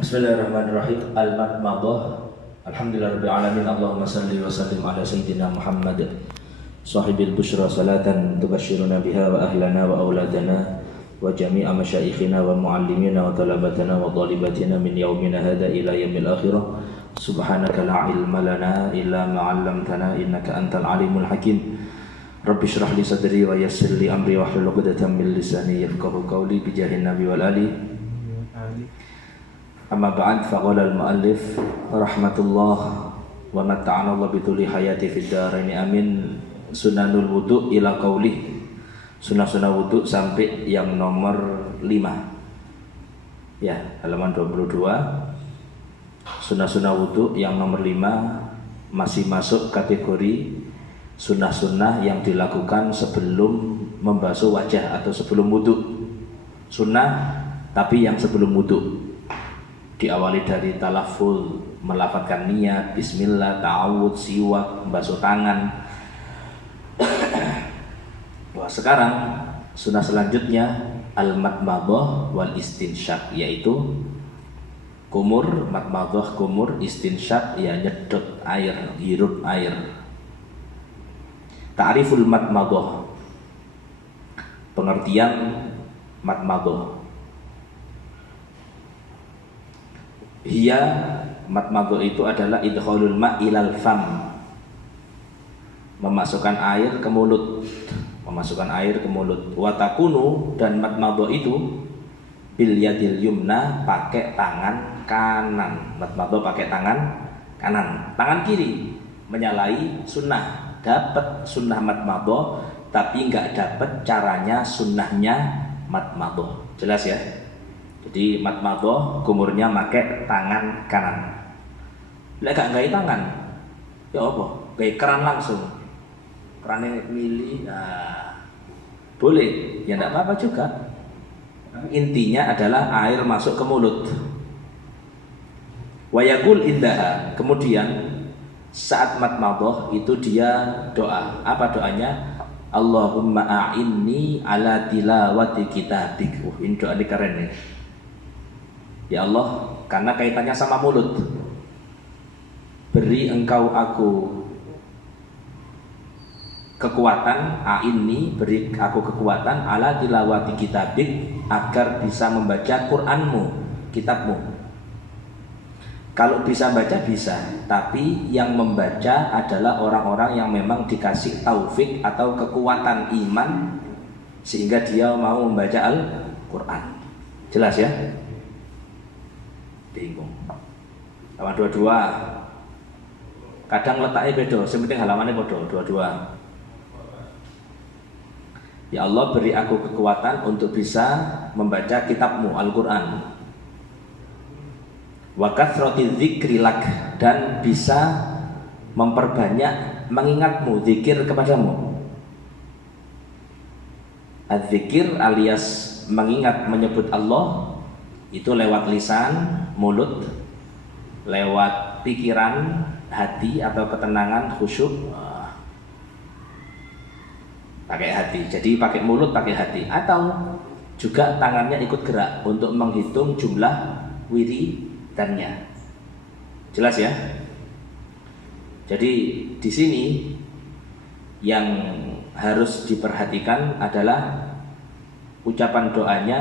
Bismillahirrahmanirrahim. Al-Madmadah. Alhamdulillahirabbil alamin. Allahumma shalli wa sallim ala sayyidina Muhammad sahibil busyra salatan tubashshiruna biha wa ahlana wa auladana wa jami'a masyayikhina wa muallimina wa talabatana wa talibatina min yaumina hadha ila yaumil akhirah. Subhanaka la ilma lana illa ma 'allamtana innaka antal alimul hakim. Rabbi shrah li sadri wa yassir li amri wahlul 'uqdatam min lisani yafqahu qawli bi jahin nabi wal ali. Amma ba'd, faqala al-muallif rahmatullah wa mata'ana Allah bituli hayati fid dharaini amin. Sunanul wudu ila qaulih, sunah-sunah wudu sampai yang nomor 5 ya, halaman 22. Sunah-sunah wudu yang nomor 5 masih masuk kategori sunah-sunah yang dilakukan sebelum membasuh wajah atau sebelum wudu. Sunnah tapi yang sebelum wudu, diawali dari talaful, melafadzkan niat, bismillah, ta'awud, siwak, membasuh tangan. Wah, sekarang sunnah selanjutnya al-madmadah wal istinsyaq, yaitu kumur, madmadah kumur, istinsyaq ya nyedot air, hirup air. Ta'riful madmadah, pengertian madmadah. Hiya, madmadah itu adalah idkhalul ma' ilal fam, memasukkan air ke mulut, memasukkan air ke mulut. Wa takunu, dan madmadah itu bil yadil yumna, pakai tangan kanan. Madmadah pakai tangan kanan, tangan kiri menyalahi sunnah. Dapat sunnah madmadah tapi nggak dapat caranya sunnahnya madmadah. Jelas ya? Jadi madmadah kumurnya pakai tangan kanan. Lek gak nggawe tangan, ya apa? Gawe keran langsung. Kerane mili, nah, boleh, ya enggak apa-apa juga. Intinya adalah air masuk ke mulut. Wa yaqul indaha, kemudian saat madmadah itu dia doa. Apa doanya? Allahumma a'inni ala tilawati kitabik. Ini doa ini keren nih. Ya Allah, karena kaitannya sama mulut, beri engkau aku kekuatan, a'inni, beri aku kekuatan ala tilawati kitabik, agar bisa membaca Qur'anmu, kitabmu. Kalau bisa baca bisa, tapi yang membaca adalah orang-orang yang memang dikasih taufik atau kekuatan iman sehingga dia mau membaca Al-Qur'an. Jelas ya? Bingung. Halaman 22. Kadang letaknya beda, sepenting halamannya bodoh. 22. Ya Allah, beri aku kekuatan untuk bisa membaca kitabmu Al-Qur'an. Wa kathrati dzikri lak, dan bisa memperbanyak mengingatmu, zikir kepadamu. Az-zikir alias mengingat, menyebut Allah itu lewat lisan, mulut, lewat pikiran, hati atau ketenangan, khusyuk, pakai hati. Jadi pakai mulut, pakai hati, atau juga tangannya ikut gerak untuk menghitung jumlah wiridannya. Jelas ya? Jadi di sini yang harus diperhatikan adalah ucapan doanya,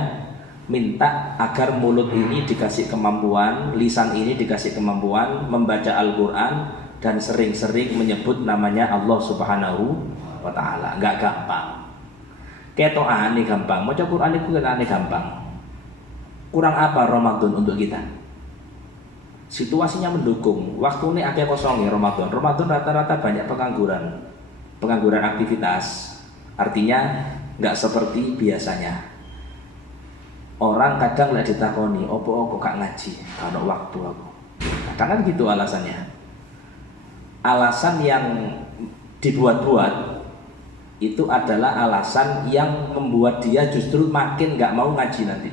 minta agar mulut ini dikasih kemampuan, lisan ini dikasih kemampuan membaca Al-Quran dan sering-sering menyebut namanya Allah Subhanahu wa Ta'ala. Enggak gampang. Ketokan ini gampang, maca Quran itu kan gampang. Kurang apa Ramadan untuk kita? Situasinya mendukung. Waktu ini akeh kosong ya Ramadan. Ramadan rata-rata banyak pengangguran aktivitas. Artinya enggak seperti biasanya. Orang kadang lah ditakoni, opo kok gak ngaji, kalau waktu aku. Kadang kan gitu alasannya. Alasan yang dibuat-buat itu adalah alasan yang membuat dia justru makin gak mau ngaji nanti.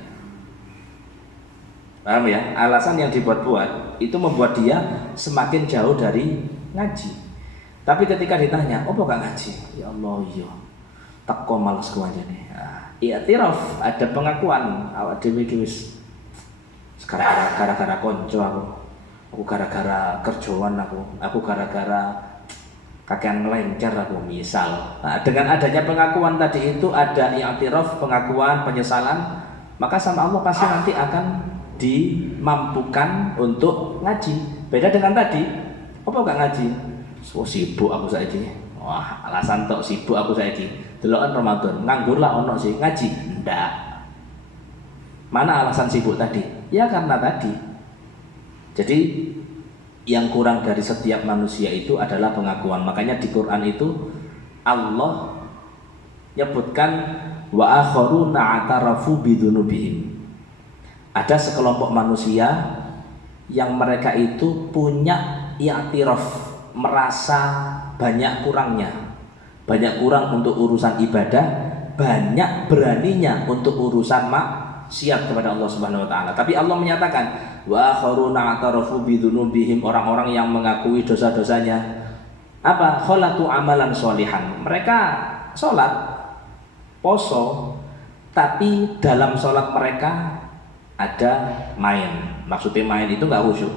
Paham ya? Alasan yang dibuat-buat itu membuat dia semakin jauh dari ngaji. Tapi ketika ditanya, opo gak ngaji? Ya Allah, iya. Teko males ku aja nih. I'tiraf, ada pengakuan awak dhewe iki wis gara-gara konco aku gara-gara kerjaan aku gara-gara kakean ngelencer aku misal. Nah, dengan adanya pengakuan tadi itu ada i'tiraf, pengakuan, penyesalan, maka sama Allah pasti nanti akan dimampukan untuk ngaji. Beda dengan tadi, apa gak ngaji? So sibuk aku saiki. Wah, alasan tok sibuk aku saiki. Delokan Ramadan, nganggur lah ono sih, ngaji. Ndak. Mana alasan sibuk tadi? Ya karena tadi. Jadi yang kurang dari setiap manusia itu adalah pengakuan. Makanya di Quran itu Allah menyebutkan wa akharuna atarafu bidunubihim. Ada sekelompok manusia yang mereka itu punya i'tiraf, merasa banyak kurangnya. Banyak kurang untuk urusan ibadah, banyak beraninya untuk urusan maksiat kepada Allah Subhanahu wa taala. Tapi Allah menyatakan wa akharuna atarafu bidunubihim, orang-orang yang mengakui dosa-dosanya. Apa? Khalatu amalan sholihan. Mereka sholat, poso, tapi dalam sholat mereka ada main. Maksudnya main itu nggak khusyuk.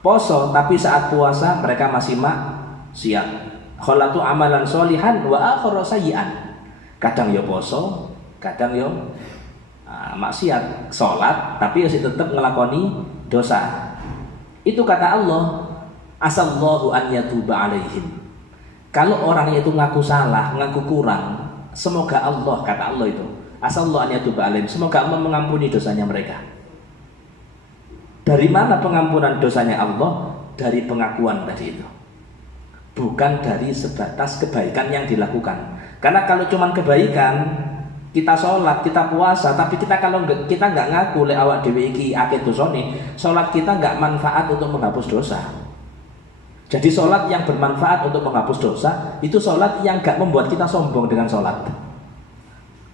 Poso, tapi saat puasa mereka masih maksiat. Khalatu amalan sholihan wa akhara sayyi'an. Kadang yo poso, kadang yo maksiat, sholat tapi masih tetap ngelakoni dosa. Itu kata Allah, asallahu an yatuba alaihim. Kalau orang itu ngaku salah, ngaku kurang, semoga Allah, kata Allah itu, asallahu an yatuba alaihim, semoga Allah mengampuni dosanya mereka. Dari mana pengampunan dosanya Allah? Dari pengakuan tadi itu, bukan dari sebatas kebaikan yang dilakukan. Karena kalau cuma kebaikan, kita sholat, kita puasa, tapi kalau kita nggak ngaku le awak dhewe iki akeh dosane, sholat kita nggak manfaat untuk menghapus dosa. Jadi sholat yang bermanfaat untuk menghapus dosa itu sholat yang nggak membuat kita sombong dengan sholat.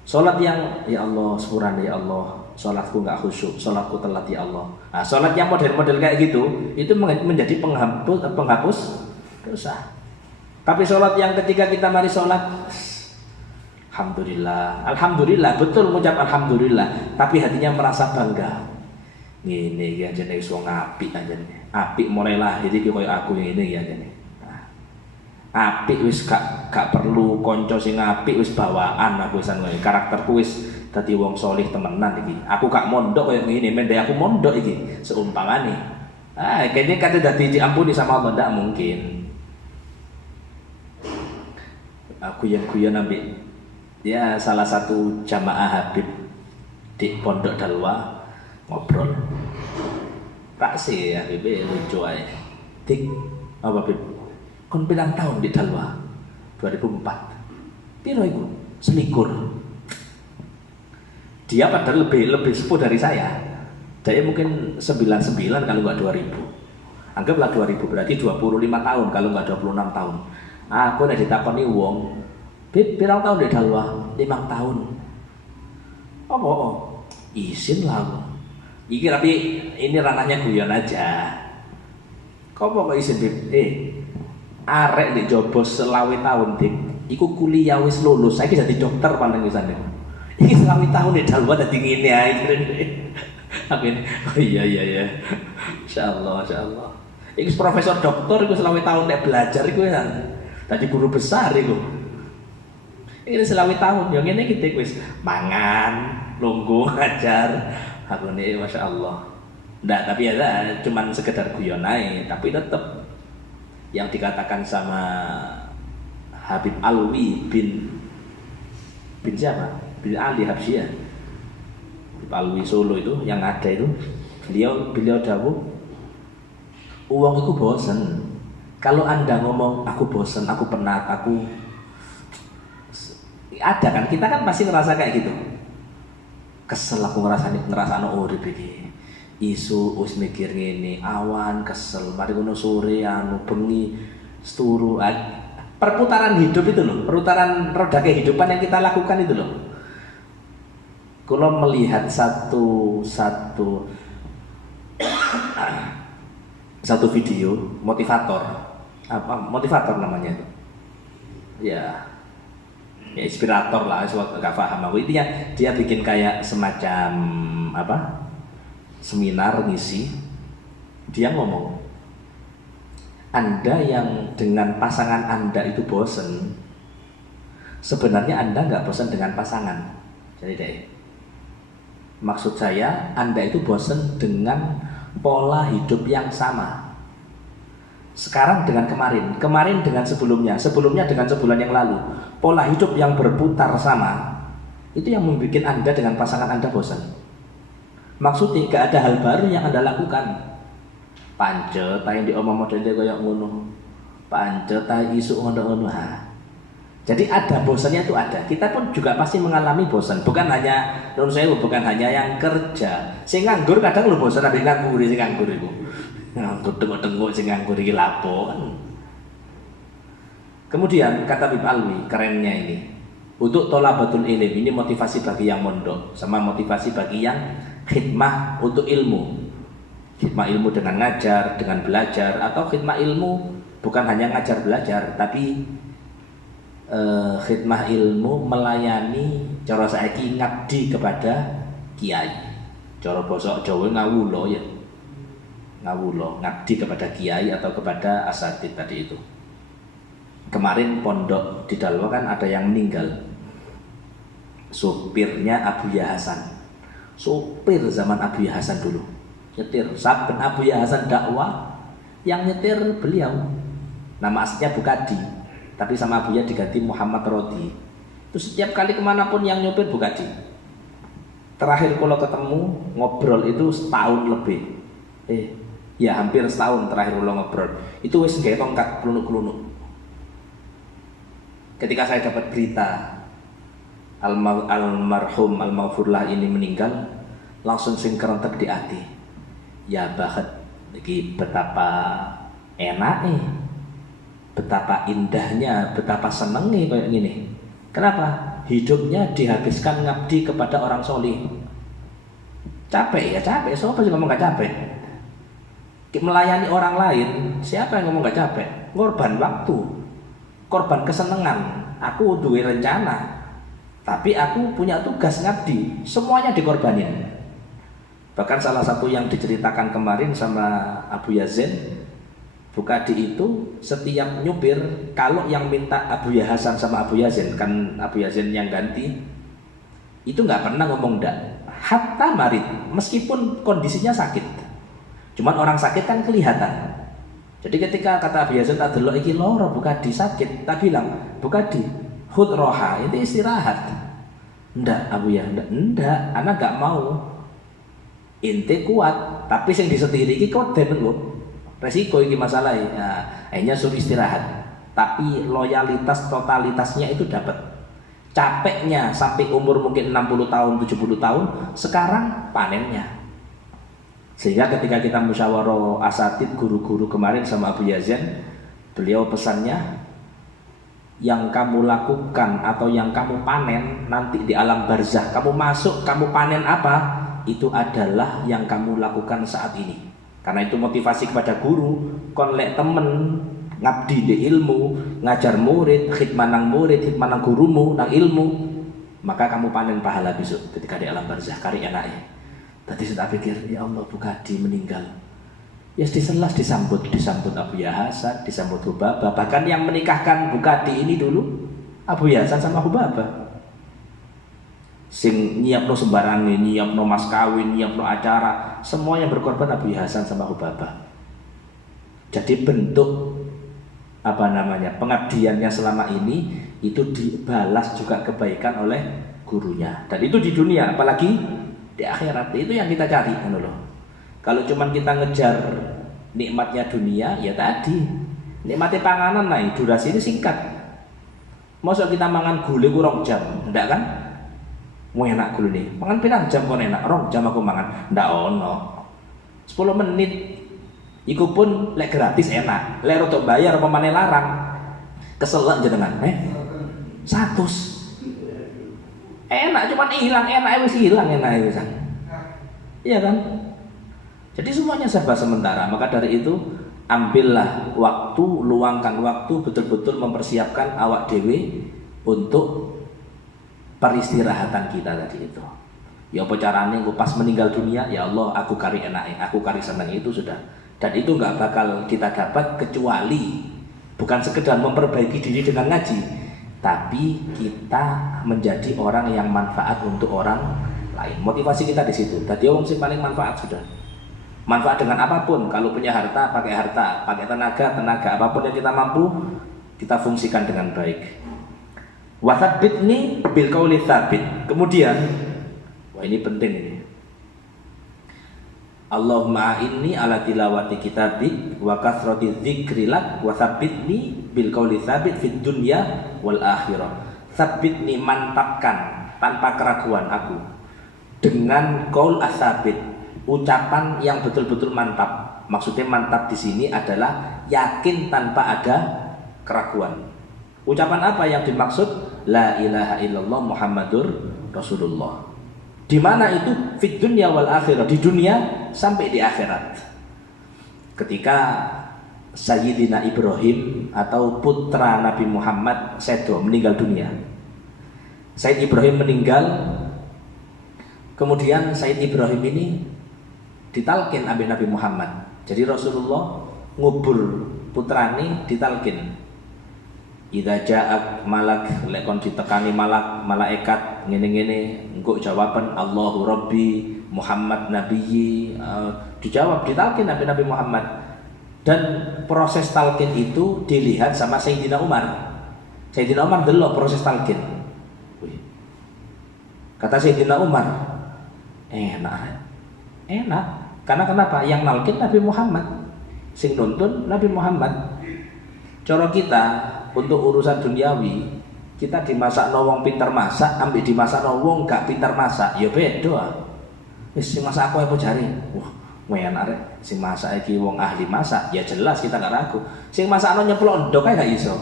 Sholat yang ya Allah sepurane ya Allah, sholatku nggak khusyuk, sholatku telat ya Allah. Nah, sholat yang model-model kayak gitu itu menjadi penghapus dosa. Tapi sholat yang ketika kita mari sholat, alhamdulillah, alhamdulillah, betul mengucap alhamdulillah, tapi hatinya merasa bangga. Ini ya jane wis wong apik anjene. Apik mulai lahir iki koyo aku ngene ya jane. Nah, apik wis gak perlu kanca sing apik, wis bawaan aku wisan kowe. Karakterku wis dadi wong saleh temenan iki. Aku gak mondok koyo ngene, mendhe aku mondok iki seumpamane. Ah, kene kate dadi diampuni sama Allah ndak mungkin. Aku yang guyon ambek ya salah satu jamaah Habib di Pondok Dalwa ngobrol. Pak sih ya Habib lucu aja. Dik, apa Habib? Kon pirang tahun di Dalwa? 2004. Piro iku? Selikur. Dia padahal lebih sepuh dari saya. Dia mungkin 99 kalau enggak 2000. Anggaplah 2000 berarti 25 tahun kalau enggak 26 tahun. Aku nek ditakoni wong, "Bib, pirang tahun di Dalwa?" 5 tahun. Apa? Izin lah aku. Iki tapi ini ranahnya guyon aja. Kok kok izin Bib? Arek di Jobos selawe tahun Dik. Iku kuliah wis lulus. Saiki dadi dokter paling wisane. Iki selawe tahun di Dalwa dadi ngene ae. Amin. Oh iya. Insyaallah. Iku profesor dokter iku selawe tahun nek belajar iku ya. Tadi guru besar itu. Ini selawi tahun, yang ini kita wis mangan, lungguh, ngajar. Aku nih, masya Allah. Nggak, tapi ya cuman sekedar guyon aja. Tapi tetap yang dikatakan sama Habib Alwi bin siapa? Bin Ali Habsyah. Habib Alwi Solo itu yang ada itu. Beliau dawuh, uang itu bosen. Kalau Anda ngomong aku bosen, aku penat, aku ada kan, kita kan pasti ngerasa kayak gitu. Kesel aku ngerasane urip iki. Isu wis mikir ngene, awan kesel, mari ngono sore anu bengi seturu. Perputaran hidup itu loh, perputaran roda kehidupan yang kita lakukan itu loh. Kalau melihat satu video motivator namanya itu ya inspirator lah, gak paham aku. Intinya dia bikin kayak semacam seminar ngisi, dia ngomong, Anda yang dengan pasangan Anda itu bosen, sebenarnya Anda nggak bosen dengan pasangan. Jadi deh, maksud saya Anda itu bosen dengan pola hidup yang sama. Sekarang dengan kemarin dengan sebelumnya dengan sebulan yang lalu, pola hidup yang berputar sama, itu yang membuat Anda dengan pasangan Anda bosan. Maksudnya gak ada hal baru yang Anda lakukan. Pancet yang diomong modele kayak ngono. Pancet isu ngono-ngono. Jadi ada bosannya itu ada. Kita pun juga pasti mengalami bosan. Bukan hanya bukan hanya yang kerja. Sing nganggur kadang lu bosan ambek nganggur sing nganggur iku. Nganggur tengok-tengok sing nganggur iki lapo. Kemudian kata Habib Alwi, kerennya ini. Untuk thalabatul ilm, ini motivasi bagi yang mondok sama motivasi bagi yang khidmah untuk ilmu. Khidmah ilmu dengan ngajar, dengan belajar, atau khidmah ilmu bukan hanya ngajar belajar, tapi khidmah ilmu melayani cara saiki ngabdi kepada kiai. Cara basa Jawa ngawula ya. Ngawula, ngabdi kepada kiai atau kepada asatid tadi itu. Kemarin pondok di Dalwa kan ada yang meninggal. Supirnya Abuya Hasan. Supir zaman Abuya Hasan dulu. Nyetir, saben Abuya Hasan dakwah yang nyetir beliau. Nama aslinya Bukadi, tapi sama Abuya diganti Muhammad Rodi. Itu setiap kali kemanapun yang nyopir Bukadi. Terakhir kalau ketemu ngobrol itu setahun lebih. Ya hampir setahun terakhir kalau ngobrol. Itu wis gawe tongkat klunuk-klunuk. Ketika saya dapat berita almarhum almaghfurlah ini meninggal, langsung sing kerentek di hati. Ya banget, iki betapa enaknya, betapa indahnya, betapa senengnya kayak gini. Kenapa? Hidupnya dihabiskan ngabdi kepada orang solih. Capek ya capek, siapa sih ngomong gak capek? Melayani orang lain, siapa yang ngomong gak capek? Korban waktu, korban kesenangan. Aku duwe rencana, tapi aku punya tugas ngabdi, semuanya dikorbanin. Bahkan salah satu yang diceritakan kemarin sama Abu Yazin, Bukadi itu setiap nyupir, kalau yang minta Abu Hasan sama Abu Yazin, kan Abu Yazin yang ganti, itu nggak pernah ngomong ndak. Hatta marid, meskipun kondisinya sakit, cuman orang sakit kan kelihatan. Jadi ketika kata Abu Yazin, tak delok iki loro Bukadi sakit, tak bilang Bukadi hud roha, itu istirahat. Ndak Abu ya, ndak, anak nggak mau. Inti kuat, tapi yang disetiri iki koden lho. Resiko iki masalah ya. Hanya suruh istirahat. Tapi loyalitas totalitasnya itu dapat. Capeknya sampai umur mungkin 60 tahun, 70 tahun, sekarang panennya. Sehingga ketika kita musyawarah asatid guru-guru kemarin sama Abu Yazin, beliau pesannya, yang kamu lakukan atau yang kamu panen nanti di alam barzah, kamu masuk, kamu panen apa? Itu adalah yang kamu lakukan saat ini. Karena itu motivasi kepada guru, kon lek temen ngabdi di ilmu, ngajar murid, khidmah nang murid, khidmah nang gurumu, nang ilmu, maka kamu panen pahala besok ketika di alam barzah. Kari enaknya. Tadi saya pikir, ya Allah Bukadi meninggal. Ya disambut Abu Hasan, disambut Hubaba. Bahkan yang menikahkan Bukadi ini dulu Abu Hasan sama Hubaba. Sing nyiapno sembarange, nyiapno mas kawin, nyiapno acara, semua yang berkorban Abu Hasan sama Hubaba. Jadi bentuk pengabdiannya selama ini itu dibalas juga kebaikan oleh gurunya. Dan itu di dunia, apalagi di akhirat. Itu yang kita cari kan loh. Kalau cuman kita ngejar nikmatnya dunia, ya tadi nikmatnya panganan nah durasi ini singkat. Masa kita mangan gule kurang jam, ndak kan? Mau enak gule nih, mangan pirang jam kon enak, rong jam aku mangan, ndak ono. 10 menit, iku pun lek gratis enak, lek untuk bayar apa maneh larang, keselak jenengan, 100. Enak cuman hilang, enak wis hilang enak wis. Iya kan? Jadi semuanya serba sementara. Maka dari itu ambillah waktu, luangkan waktu betul-betul mempersiapkan awak dewe untuk peristirahatan kita tadi itu. Ya apa caranya gue pas meninggal dunia, ya Allah aku kari enaknya, aku kari senang, itu sudah. Dan itu nggak bakal kita dapat kecuali bukan sekedar memperbaiki diri dengan ngaji, tapi kita menjadi orang yang manfaat untuk orang lain. Motivasi kita di situ. Tadi orang sih paling manfaat sudah. Manfaat dengan apapun. Kalau punya harta, pakai tenaga apapun yang kita mampu, kita fungsikan dengan baik. Wa tsabbitni bil qauli tsabit. Kemudian, wah ini penting ini. Allahumma inni ala tilawati kitabik wa kathrati dzikrilak wa tsabbitni bil qauli tsabit fid dunya wal akhirah. Tsabbitni, mantapkan tanpa keraguan aku dengan qaul ats-tsabit, ucapan yang betul-betul mantap. Maksudnya mantap di sini adalah yakin tanpa ada keraguan. Ucapan apa yang dimaksud? La ilaha illallah Muhammadur Rasulullah. Di mana itu? Fid dunya wal akhirah, di dunia sampai di akhirat. Ketika Sayyidina Ibrahim atau putra Nabi Muhammad sedo meninggal dunia. Sayyid Ibrahim meninggal, kemudian Sayyid Ibrahim ini ditalkin ambil Nabi Muhammad. Jadi Rasulullah ngubur putrane ditalkin. Idza ja'ak malak, lekon ditekani malaikat ngene-ngene, engko jawaban Allahu Rabbi Muhammad Nabiyyi, dijawab ditalkin Nabi Muhammad. Dan proses talkin itu dilihat sama Sayyidina Umar. Sayyidina Umar delok proses talkin. Kata Sayyidina Umar, enak. Karena kenapa? Yang nalkin Nabi Muhammad, sing nuntun Nabi Muhammad. Cara kita untuk urusan duniawi, kita dimasak wong pinter masak, ambil dimasak wong gak pinter masak, ya beda. Wis sing masak aku apa jare? Wah, enak rek. Sing masak iki wong ahli masak, ya jelas kita gak ragu. Sing masakno nyeplok ndok kae gak iso.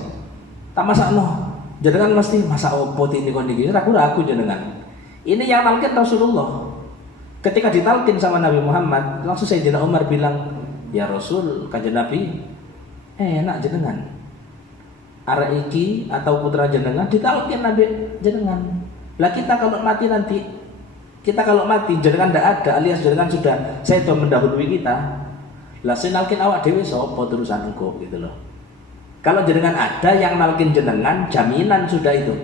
Tak masakno, jenengan mesti masak opo ini kon iki, ragu-ragu jenengan. Ini yang nalkin Rasulullah. Ketika ditalkin sama Nabi Muhammad, langsung Sayyidina Umar bilang, ya Rasul, kanjeng Nabi, enak jenengan. Arek iki atau putra jenengan ditalkin Nabi jenengan. Lah kita kalau mati nanti, jenengan ndak ada, alias jenengan sudah sedo mendahului kita. Lah sing nalkin awak dhewe sapa terusan engko gitu loh. Kalau jenengan ada yang nalkin jenengan, jaminan sudah itu.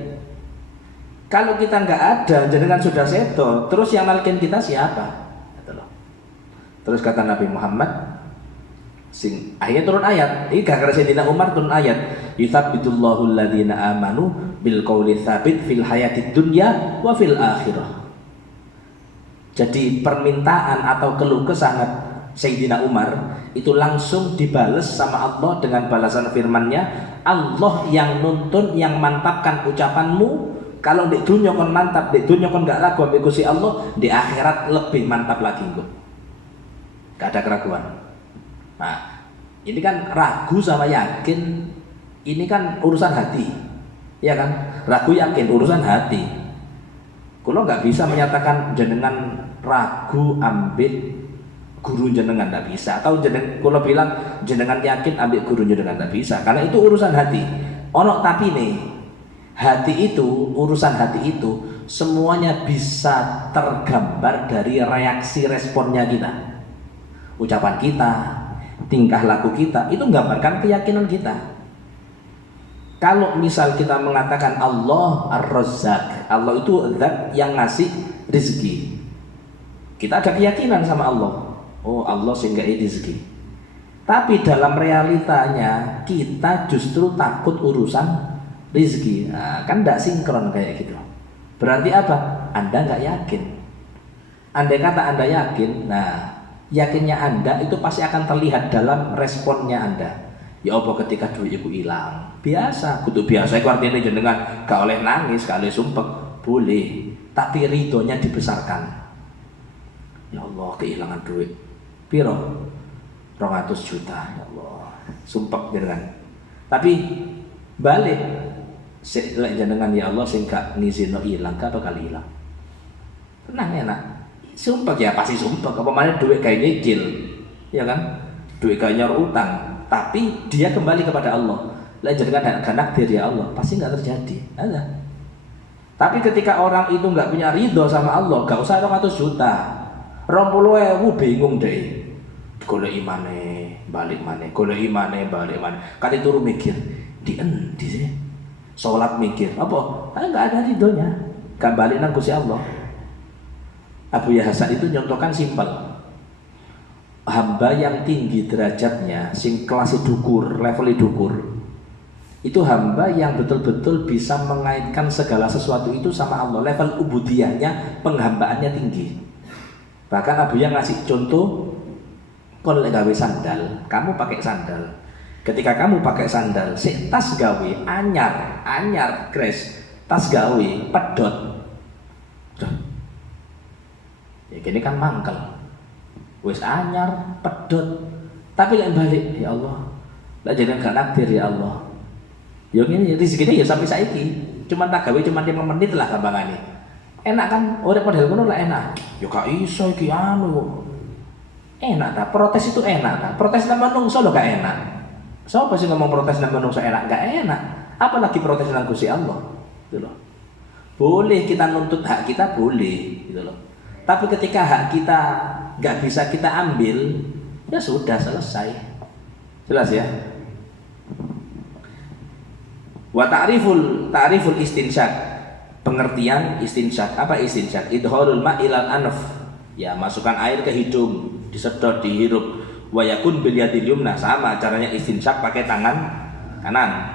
Kalau kita nggak ada, jenengan sudah seto, terus yang nalkin kita siapa? Terus kata Nabi Muhammad, akhirnya turun ayat. Ini gara-gara Sayyidina Umar turun ayat. Yutsabbitullahu alladziina amanu bil qauli tsabit fil hayatid dunya wa fil akhirah. Jadi permintaan atau keluh kesah Sayyidina Umar itu langsung dibales sama Allah dengan balasan firman-Nya, Allah yang nuntun, yang mantapkan ucapanmu. Kalau di dunia kon mantap, di dunia kon gak ragu ambek Gusti Allah, di akhirat lebih mantap lagi kok. Gak ada keraguan. Nah, ini kan ragu sama yakin, ini kan urusan hati. Ya kan? Ragu yakin urusan hati. Kalau nggak bisa menyatakan jenengan ragu ambek guru jenengan, nggak bisa. Atau kalau bilang jenengan yakin ambek guru jenengan, nggak bisa. Karena itu urusan hati. Ono tapi nih. Hati itu, urusan hati itu semuanya bisa tergambar dari reaksi responnya kita. Ucapan kita, tingkah laku kita, itu menggambarkan keyakinan kita. Kalau misal kita mengatakan Allah Ar-Razzaq, Allah itu zat yang ngasih rezeki, kita ada keyakinan sama Allah. Oh, Allah sehingga ini rezeki. Tapi dalam realitanya kita justru takut urusan rezeki. Nah, kan tidak sinkron kayak gitu. Berarti apa? Anda nggak yakin. Andai kata Anda yakin, nah yakinnya Anda itu pasti akan terlihat dalam responnya Anda. Ya apa ketika duit itu hilang? Biasa, kudu biasa. Itu artinya jenengan gak oleh nangis, gak oleh sumpek, boleh. Tapi ridhonya dibesarkan. Ya Allah, kehilangan duit. Piro? 200 juta. Ya Allah, sumpek jenengan. Tapi balik. Lek jenengan ya Allah sing gak ngizino ilang, gak bakal ilang. Tenang enak. Sumpah ya pasti sumpah. Apa mana duit kayak nyicil, ya kan? Duit kayak nyor utang. Tapi dia kembali kepada Allah. Lek jenengan gak nakdir ya Allah, pasti nggak terjadi. Ada. Tapi ketika orang itu nggak punya ridho sama Allah, gak usah 200 juta, 20.000 bingung deh. Golek imane, balik mana, golek imane, balik mana. Kali turu mikir, di endi sih? Sholat mikir, apa? Nggak ada ridhonya, gak balik nang Gusti Allah. Abu Hasan itu nyontohkan simpel. Hamba yang tinggi derajatnya, sing kelas dukur, level dukur, itu hamba yang betul-betul bisa mengaitkan segala sesuatu itu sama Allah. Level ubudiyahnya, penghambaannya tinggi. Bahkan Abu yang ngasih contoh, kalau gawe sandal, kamu pakai sandal. Ketika kamu pakai sandal, si tas gawe anyar, kres, tas gawe pedot. Ya gini kan mangkel. Wis anyar, pedot. Tapi lek balik, ya Allah. Lah jangan gak nakdir ya Allah. Ya ngene rezekine ya sampai saiki. Cuman tak gawe cuman 5 menit lah gampangane. Enak kan? Urip model ngono lah enak. Ya gak iso iki anu. Enak ta? Protes itu enak ta? Protes nang manungsa lho gak enak. Siapa sih ngomong protes nang manungsa enak? Gak enak. Apalagi protes nang Gusti Allah. Gitu loh. Boleh kita nuntut hak kita boleh, gitu loh. Tapi ketika hak kita gak bisa kita ambil, ya sudah selesai. Jelas ya? Wa ta'riful istinsyak. Pengertian istinsyak. Apa istinsyak? Idharul ma'ilal anf. Ya, masukkan air ke hidung, disedot, dihirup. Wa yakun bil yadil yumna, sama caranya istinsyak pakai tangan kanan.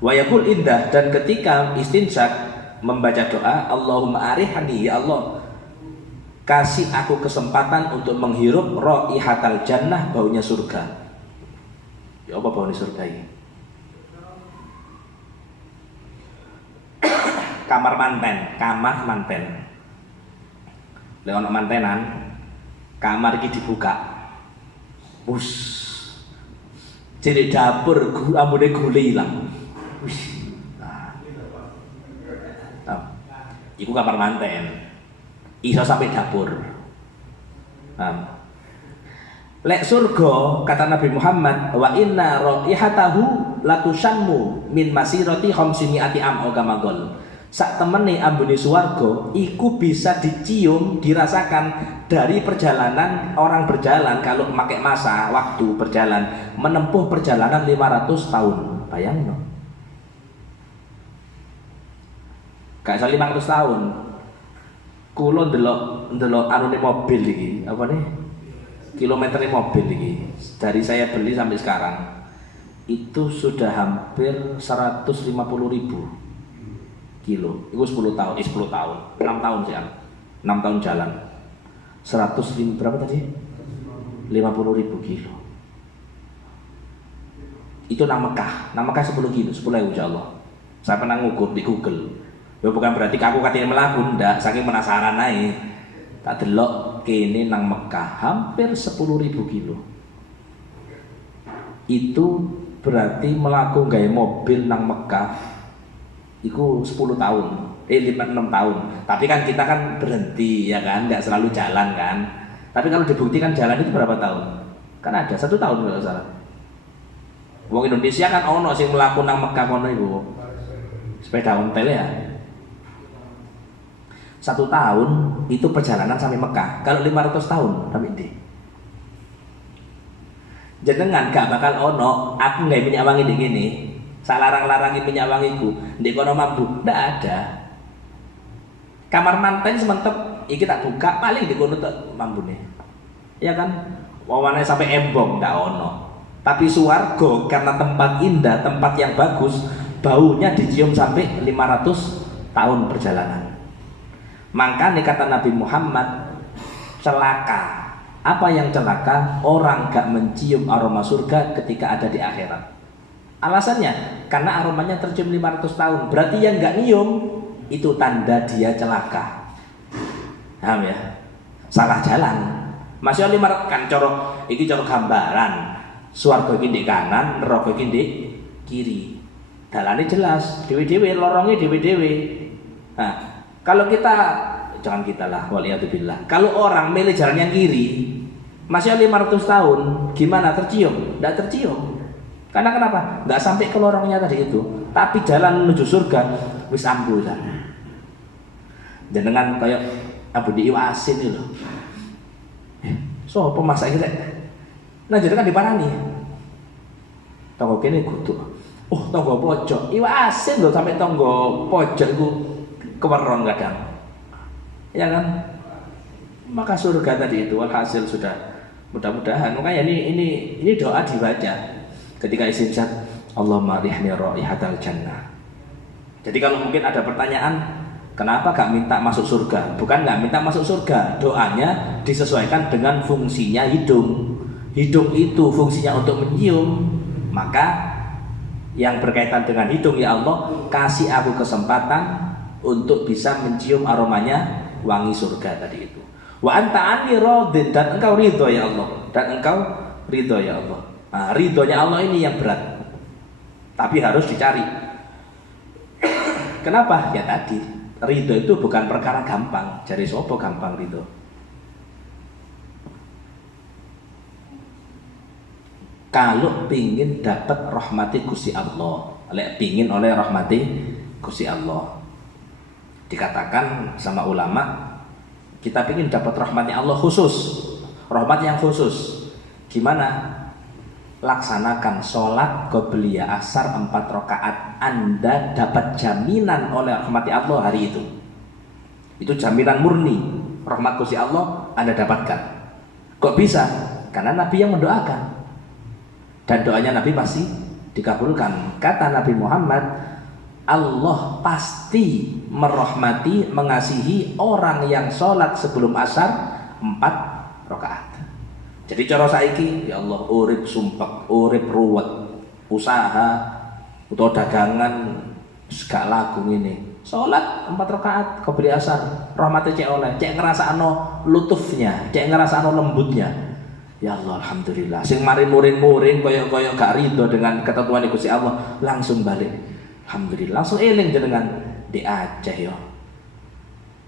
Wa yakul indah, dan ketika istinsyak membaca doa, Allahumma arihani, ya Allah, kasih aku kesempatan untuk menghirup raihatal jannah, baunya surga. Ya apa baunya surga ini? Kamar manten. Lewat mantenan, kamar ini dibuka. Bus. Jadi dapur ambune gule ilang. Iku kamar manten. Iso sampai dapur. Lek surga kata Nabi Muhammad, wa inna raihatahu latusammu min masirati khamsimiati am ogamagol. Sak temene ambune swarga iku bisa dicium, dirasakan dari perjalanan orang berjalan. Kalau pakai masa waktu berjalan, menempuh perjalanan 500 tahun. Bayangno. Gak usah 500 tahun. Kulo ndelok anune mobil iki, apa nih? Kilometernya mobil iki. Dari saya beli sampai sekarang itu sudah hampir 150.000 kilo. Itu 10 tahun, 10 tahun, 6 tahun sih, 6 tahun jalan. 105 berapa tadi? 50.000 kilo. Itu nang Mekah 10 kilo, 10.000 insyaallah. Saya pernah ngukur di Google. Ya bukan berarti aku katanya melaku, ndak, saking penasaran aja. Tak delok kene nang Mekah hampir 10.000 kilo. Itu berarti melaku gawe mobil nang Mekah iku 10 tahun, 5-6 tahun. Tapi kan kita kan berhenti ya kan, nggak selalu jalan kan. Tapi kalau dibuktikan jalan itu berapa tahun? Kan ada 1 tahun kalau salah. Wong Indonesia kan ono sing melaku nang Mekah kono iku. Sepeda ontel ya. 1 tahun itu perjalanan sampai Mekah. Kalau 500 tahun sampai ndi? Jenengan gak bakal ono aku nggak minyak wangi di gini. Salarang-larangi minyak wangiku ndek kono mambu. Ndak ada. Kamar manten sementek iki tak buka paling di kono tok mambune. Ya kan? Wawane sampai embong ndak ono. Tapi swarga karena tempat indah, tempat yang bagus, baunya dicium sampai 500 tahun perjalanan. Makanya kata Nabi Muhammad, celaka. Apa yang celaka? Orang gak mencium aroma surga ketika ada di akhirat. Alasannya, karena aromanya tercium 500 tahun. Berarti yang gak nyium, itu tanda dia celaka. Paham ya? Salah jalan. Masih 500 kan corok, ini corok gambaran. Swarga iki di kanan, neraka iki di kiri. Dalane jelas, dewe-dewe, lorongnya dewe-dewe. Nah, kalau kita, jangan kita lah, waliyadzubillah. Kalau orang milih jalan yang kiri, masih 500 tahun, gimana tercium? Tidak tercium. Karena kenapa? Nggak sampai ke lorongnya tadi itu. Tapi jalan menuju surga, wis ampuh. Jenengan kayak Abu di Iwasin itu loh. So pemasak iki rek. Nah jenengan diparani. Tonggo kene kudu. Oh, tonggo pojok. Iwasin lho sampai tonggo pojok iku keweron kadang. Ya kan? Maka surga tadi itu alhasil sudah mudah-mudahan. Makanya ini doa dibaca ketika istinja Allahumma rihni raihatal jannah. Jadi kalau mungkin ada pertanyaan, kenapa gak minta masuk surga? Bukan gak minta masuk surga, doanya disesuaikan dengan fungsinya hidung. Hidung itu fungsinya untuk mencium, maka yang berkaitan dengan hidung, ya Allah kasih aku kesempatan untuk bisa mencium aromanya wangi surga tadi itu. Wa anta anni radin, dan engkau ridho ya Allah, dan engkau ridho ya Allah. Nah, ridhonya Allah ini yang berat, tapi harus dicari. Kenapa? Ya tadi, ridho itu bukan perkara gampang. Jadi sopo gampang ridho? Kalau pingin dapat rahmati Gusti Allah, pingin oleh rahmati Gusti Allah, dikatakan sama ulama, kita pingin dapat rahmatnya Allah khusus, rahmat yang khusus. Gimana? Laksanakan sholat qobliyah asar 4 rakaat, Anda dapat jaminan oleh rahmat Allah hari itu. Itu jaminan murni rahmat Gusti Allah Anda dapatkan. Kok bisa? Karena Nabi yang mendoakan, dan doanya Nabi pasti dikabulkan. Kata Nabi Muhammad, Allah pasti merahmati, mengasihi orang yang sholat sebelum asar 4 rakaat. Jadi cara saiki, ya Allah, urip sumpek, urip ruwet, usaha atau dagangan gak laku ini. Sholat 4 rakaat qobliyah asar, rahmate cek oleh, cek ngrasakno lutufnya, cek ngrasakno lembutnya. Ya Allah, alhamdulillah. Sing mari muring-muring koyo-koyo gak rido dengan ketentuan Gusti Allah, langsung balik. Alhamdulillah, langsung eling jenengan di Aceh ya.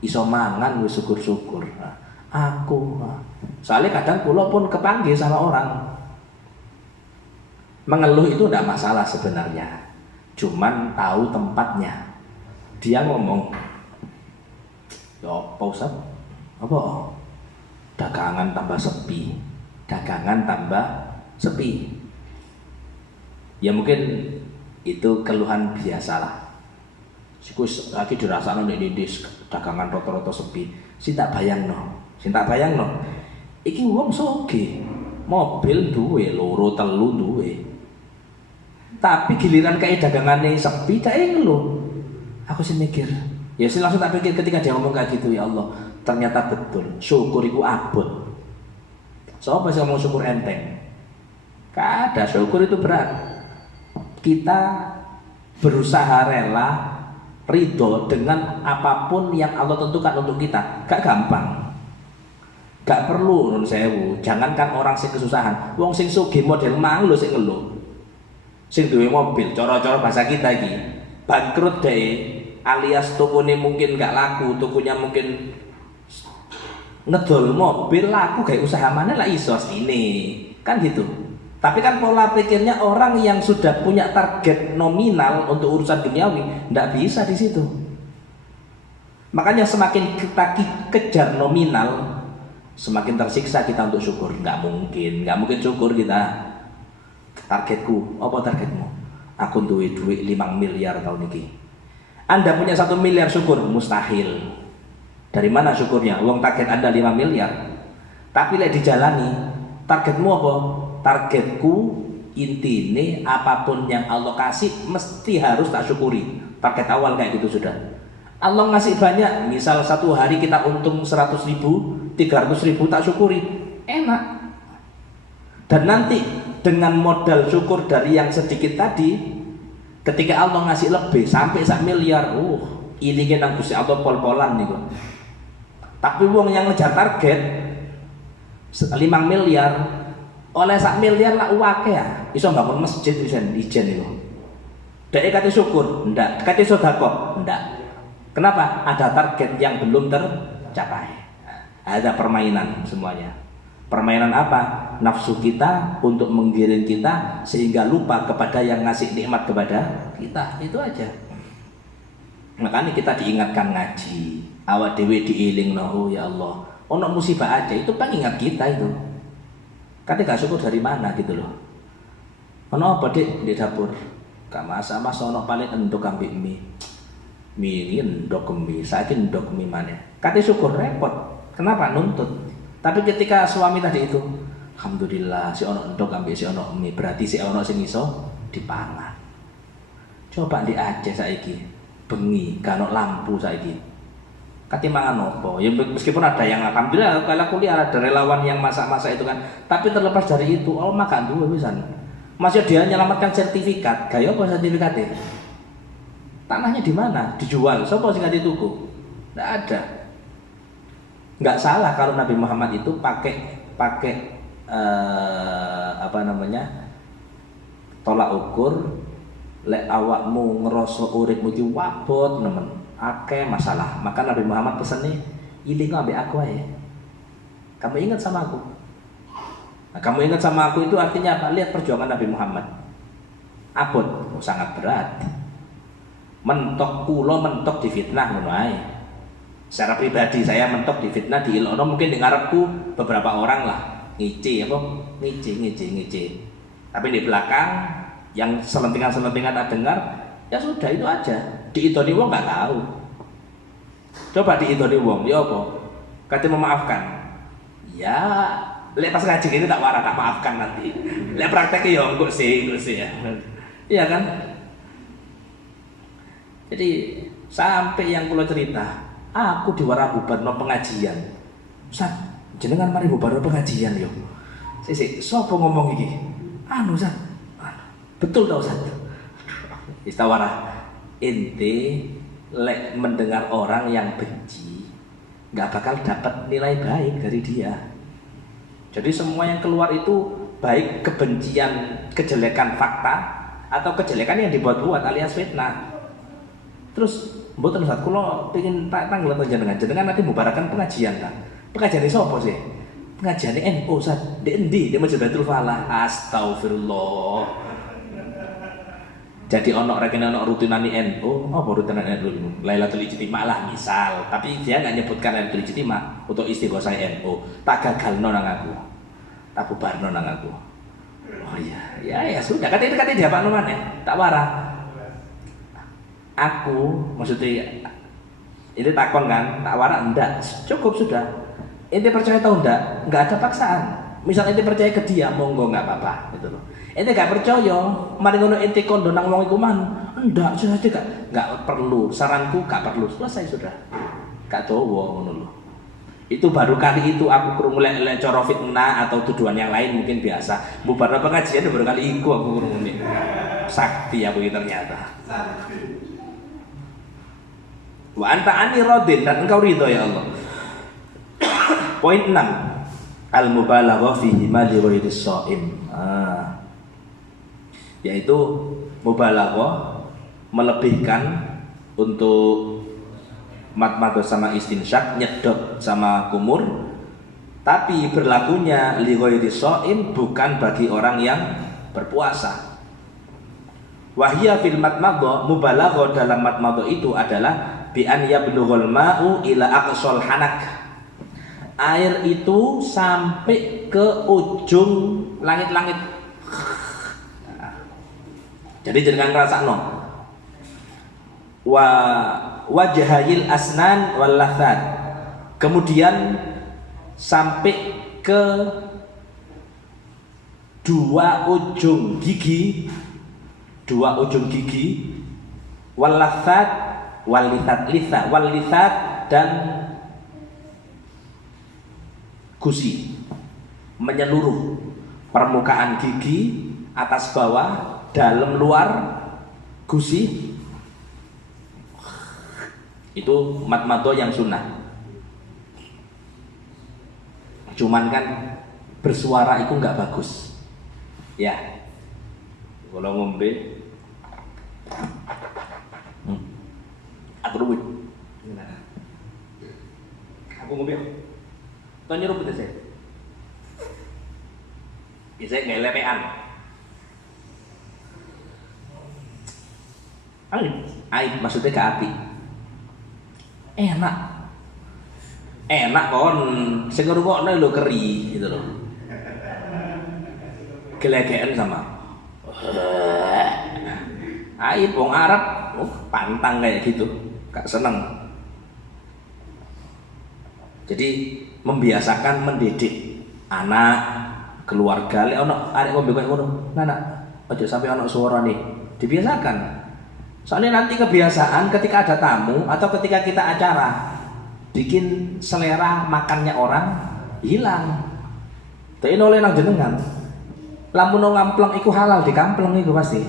Iso mangan wis syukur-syukur. Aku soalnya kadang kula pun kepanggil sama orang. Mengeluh itu tidak masalah sebenarnya, cuman tahu tempatnya. Dia ngomong, ya apa Ustaz? Apa? Dagangan tambah sepi, dagangan tambah sepi. Ya mungkin itu keluhan biasalah. Sikus lagi dirasakno nek dagangan rata-rata sepi. Sintak bayangno. Iki wong sugih, mobil duwe, loro telu duwe. Tapi giliran kayak dagangane sepi tak ngeluh. Aku sih mikir, ya sih langsung tak pikir ketika dia ngomong kayak gitu, ya Allah, ternyata betul. Syukur iku abot. Sopo sing ngomong syukur enteng? Kada, syukur itu berat. Kita berusaha rela ridho dengan apapun yang Allah tentukan untuk kita. Gak gampang. Gak perlu nun sewu, jangankan orang sing kesusahan, wong sing sugih model mang lho sing ngeluh. Sing duwe mobil, cara-cara bahasa kita iki, bangkrut deh, alias tukune mungkin gak laku, tukunya mungkin ngedol mobil laku, kayak usaha mana lah iso ini, kan gitu. Tapi kan pola pikirnya orang yang sudah punya target nominal untuk urusan duniawi, ndak bisa di situ. Makanya semakin kita kejar nominal, semakin tersiksa kita untuk syukur. Nggak mungkin syukur kita. Targetku, apa targetmu? Aku duit 5 miliar tahun ini. Anda punya 1 miliar syukur, mustahil. Dari mana syukurnya? Uang target Anda 5 miliar. Tapi lek dijalani, targetmu apa? Targetku intine apapun yang Allah kasih mesti harus tak syukuri. Target awal kayak gitu sudah. Allah ngasih banyak, misal satu hari kita untung 100 ribu, 300 ribu tak syukuri, enak. Dan nanti dengan modal syukur dari yang sedikit tadi, ketika Allah ngasih lebih sampai 1 miliar, ini kan Gusti Allah pol-polan nih kok. Tapi wong yang ngejar target 5 miliar, oleh 1 miliar lah uake ya, iso bangun masjid ijen itu. Dek kate syukur, ndak. Kate sedekah, ndak. Kenapa? Ada target yang belum tercapai. Ada permainan semuanya. Permainan apa? Nafsu kita untuk menggiring kita sehingga lupa kepada yang ngasih nikmat kepada kita. Itu aja. Makanya kita diingatkan ngaji. awak dewe diilingno, oh ya Allah, ono musibah aja itu pengingat kita itu. Kate gak syukur dari mana gitu loh. Ono apa Dik di dapur? Gak masak ono paling endok ambek mie. Mie ini endok mie, saiki endok mie maneh. Kate syukur repot. Kenapa nuntut? Tapi ketika suami tadi itu, alhamdulillah si ono endok ambek si ono mie, berarti si ono sing iso dipangan. Coba di Aceh saiki, bengi gak ono lampu saiki. Kati mangan opo? Ya meskipun ada yang alhamdulillah kalau kuliah ada relawan yang masak-masak itu kan. Tapi terlepas dari itu, oh makan dulu pisan. Masih dia menyelamatkan sertifikat. Gaya apa sertifikatnya? Tanahnya di mana? Dijual. Sopo sing nganti tuku? Enggak ada. Enggak salah kalau Nabi Muhammad itu pakai apa namanya? Tolak ukur lek awakmu ngerasa uripmu iki wabot nemen. Akeh masalah, maka Nabi Muhammad pesen nih, iling ambek aku aja. Kamu ingat sama aku. Nah, kamu ingat sama aku itu artinya apa? Lihat perjuangan Nabi Muhammad. Abot, sangat berat. Mentok kulo, mentok difitnah ngono ae. Secara pribadi saya mentok difitnah di Ilono mungkin di ngarepku beberapa orang lah ngici apa? Ngici. Tapi di belakang yang selentingan tak dengar, ya sudah itu aja. Diitoni wong gak tahu. Coba diitoni wong, ya apa? Kate memaafkan. Ya, lek pas ngaji ini tak warah, tak maafkan nanti. Lek prakteknya ya engko sih ya. Iya kan? Jadi sampai yang kula cerita, aku diwarah bubarno pengajian. Ustaz, jenengan mari bubarno pengajian yo. Sik, sapa ngomong iki? Anu Ustaz. Betul tau Ustaz. Istawarah. Ente lek mendengar orang yang benci nggak bakal dapat nilai baik dari dia. Jadi semua yang keluar itu baik kebencian, kejelekan fakta atau kejelekan yang dibuat-buat alias fitnah. Terus mboten Ustaz kula pengin tanggal jenengan nanti mubarakan pengajian kan. Pengajian ini sapa sih? Pengajian NU Ustaz. Di endi? Di Masjid Baitul Falah. Astagfirullah. Jadi ono rutinani NU, apa rutinan NU? Lailatul Ijtima lah misal, tapi dia nggak nyebutkan Lailatul Ijtima untuk istighosah NU. Tak gagalno nang aku, tak bubarno nang aku. Oh iya, ya sudah. Kata dia apa namanya? Tak warah. Aku maksudnya ini takon kan, tak warah enggak, cukup sudah. Ente percaya atau enggak? Enggak ada paksaan. Misal ente percaya ke dia, monggo nggak apa-apa, gitu loh. Ente gak percaya, mari ngono ente kondo nang wong iku man. Ndak, sudah gak perlu. Saranku gak perlu. Selesai sudah. Gak dowo ngono lho. Itu baru kali itu aku krungu lek cara fitnah atau tuduhan yang lain mungkin biasa. Bubar pengajian baru kali iku aku krungu nih. Sakti aku ini ternyata. Wa anta anni radin dan engkau ridho ya Allah. Poin 6. Al-mubalaghah fi himali ghairish shaim. Yaitu mubalaghah melebihkan untuk mat-mat sama istinsyak, nyedot sama kumur, tapi berlakunya li ghairi shaim bukan bagi orang yang berpuasa. Wahya fil matmadha, mubalaghah dalam matmadha itu adalah bi an yablughal ma'u ila aqsal hanak. Air itu sampai ke ujung langit-langit. Jadi jangan ngerasakno. Wajahil asnan wal lathat. Kemudian sampai ke dua ujung gigi wal lathat wal lithat dan gusi, menyeluruh permukaan gigi atas bawah, dalam luar, gusi. Itu matmadho yang sunnah. Cuman kan bersuara itu nggak bagus ya. Kalau ngombe aku ruwet. Aku ngombe tau nyerup itu saya. Biasanya nggak lepean. Aib maksudnya ke api. Enak. Enak kon, sing ngrungokno lho keri gitu loh. Gelegean sama. Aib wong Arab, pantang kayak gitu, gak seneng. Jadi membiasakan mendidik anak, keluarga. Lek ono arek ngombe koyo ngono, "Nak, aja sampai ono suara nih." Dibiasakan. Soalnya nanti kebiasaan ketika ada tamu atau ketika kita acara bikin selera makannya orang hilang. Tapi oleh nang jenengan. Lamun no ngampleng iku halal dikampleng iku pasti.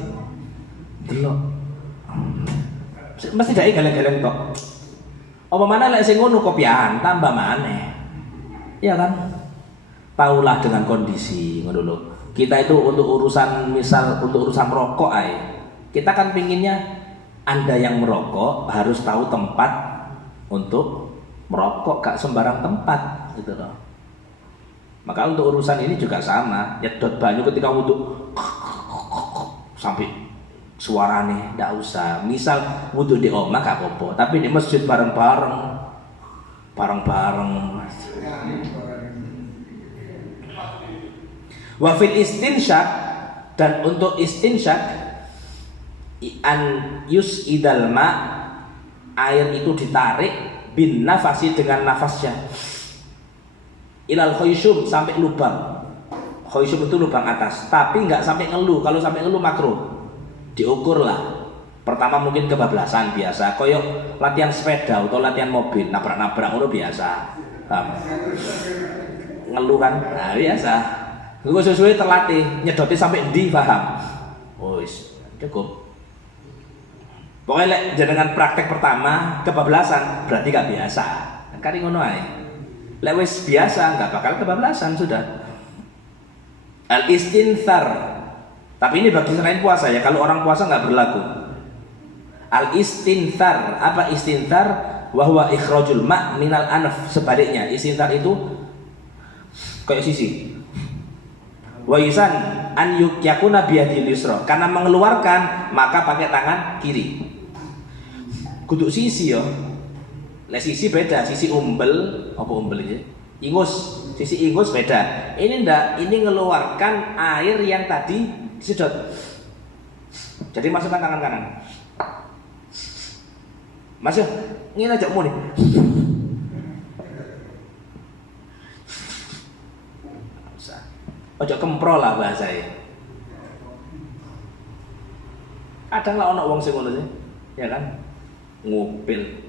Delok. Mesti dai galeng-galeng tok. Apa mana lek sing ngono kopian tambah maneh. Iya kan? Taulah dengan kondisi ngono lho. Kita itu untuk urusan misal untuk urusan rokok ae. Kita kan pinginnya Anda yang merokok harus tahu tempat untuk merokok, gak sembarang tempat gitu loh. Maka untuk urusan ini juga sama, nyedot banyu ketika wudhu sampai suarane ndak usah. Misal wudhu di omah gak apa-apa, tapi di masjid bareng-bareng. Wa fil istinsyak, dan untuk istinsyak an yus idal ma, air itu ditarik bin nafasi dengan nafasnya ilal khayshum, sampai lubang. Khayshum itu lubang atas, tapi nggak sampai ngeluh. Kalau sampai ngeluh makruh. Diukur lah. Pertama mungkin kebablasan biasa, koyok latihan sepeda atau latihan mobil, nabrak-nabrak itu biasa. Ngeluh kan, nah biasa. Gue sesuai terlatih, nyedoti sampai di paham. Oh, cukup. Pokoknya jenengan praktek pertama kebablasan berarti gak biasa. Kari ngono ae. Lek wis biasa gak bakal kebablasan sudah. Al istinthar. Tapi ini bagi selain puasa ya. Kalau orang puasa nggak berlaku. Al istinthar. Apa istinthar? Wahwa ikhrajul ma' minal anf. Sebaliknya istinthar itu kayak sisi. Wa yusan an yakuna biyadil yusra. Karena mengeluarkan maka pakai tangan kiri. Kudu sisi ya. Lek sisi beda, sisi umbel, apa umbel ini? Ingus, sisi ingus beda. Ini ndak, ini mengeluarkan air yang tadi disedot. Jadi masukkan tangan kanan. Masuk, ngene aja muni. Ojo kempro lah bahasanya. Kadang lah ono wong sing ngono sih, ya kan? Ngupil.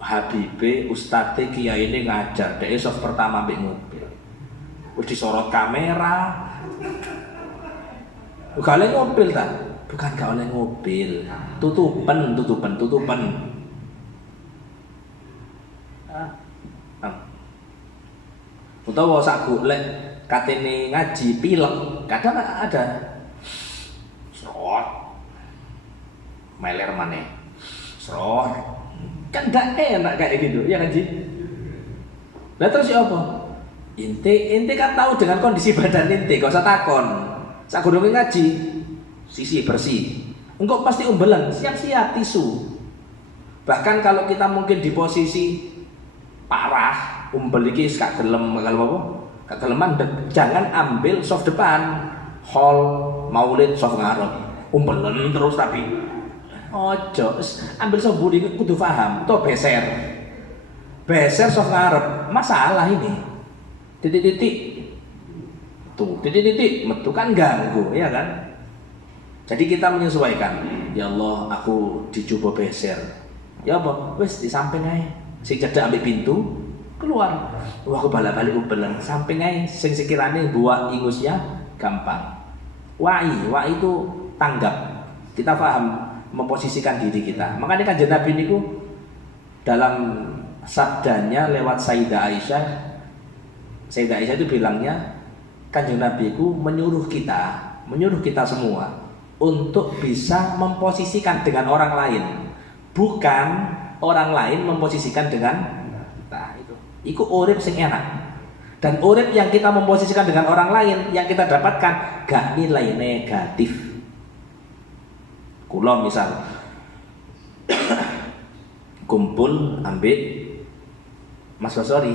Habibe ustadze kiai ini ngajar, dhek soft pertama mbek ngupil. Wis disorot kamera. Bukan oleh ngupil ta? Bukan gak oleh ngupil. Tutupan. Utawa sak golek katene ngaji pilek, kadang ada. Serot. Meler maneh. Serot. Kan gak enak kayak gitu, ya kan Ji? Lah terus ya apa? Inti kan tahu dengan kondisi badan inti, gak usah takon. Sak gurunge ngaji, sisi bersih. Engkau pasti umbelan, siap-siap tisu. Bahkan kalau kita mungkin di posisi parah, umbel iki gak gelem kalau apa? Gak geleman, jangan ambil soft depan. Hall maulid soft ngarep. Umbelen terus tapi ojo, ambil soft budi kudu paham, toh beser soft ngarep, masalah ini. Titik-titik, tuh titik-titik, metu kan ganggu, ya kan? Jadi kita menyesuaikan. Ya Allah, aku dicoba beser. Ya apa? Wes di samping aja. Sing cedak ambil pintu, keluar. Wah, aku balik-balik ubelan, samping aja. Sing sekiranya buat ingusnya gampang. Wa'i itu tanggap. Kita paham memposisikan diri kita. Makanya Kanjeng Nabi niku dalam sabdanya lewat Sayyidah Aisyah itu bilangnya Kanjeng Nabi ku menyuruh kita semua untuk bisa memposisikan dengan orang lain, bukan orang lain memposisikan dengan kita. Itu urip sing enak. Dan urip yang kita memposisikan dengan orang lain yang kita dapatkan gak nilai negatif. Kulo kumpul ambek Mas Basori.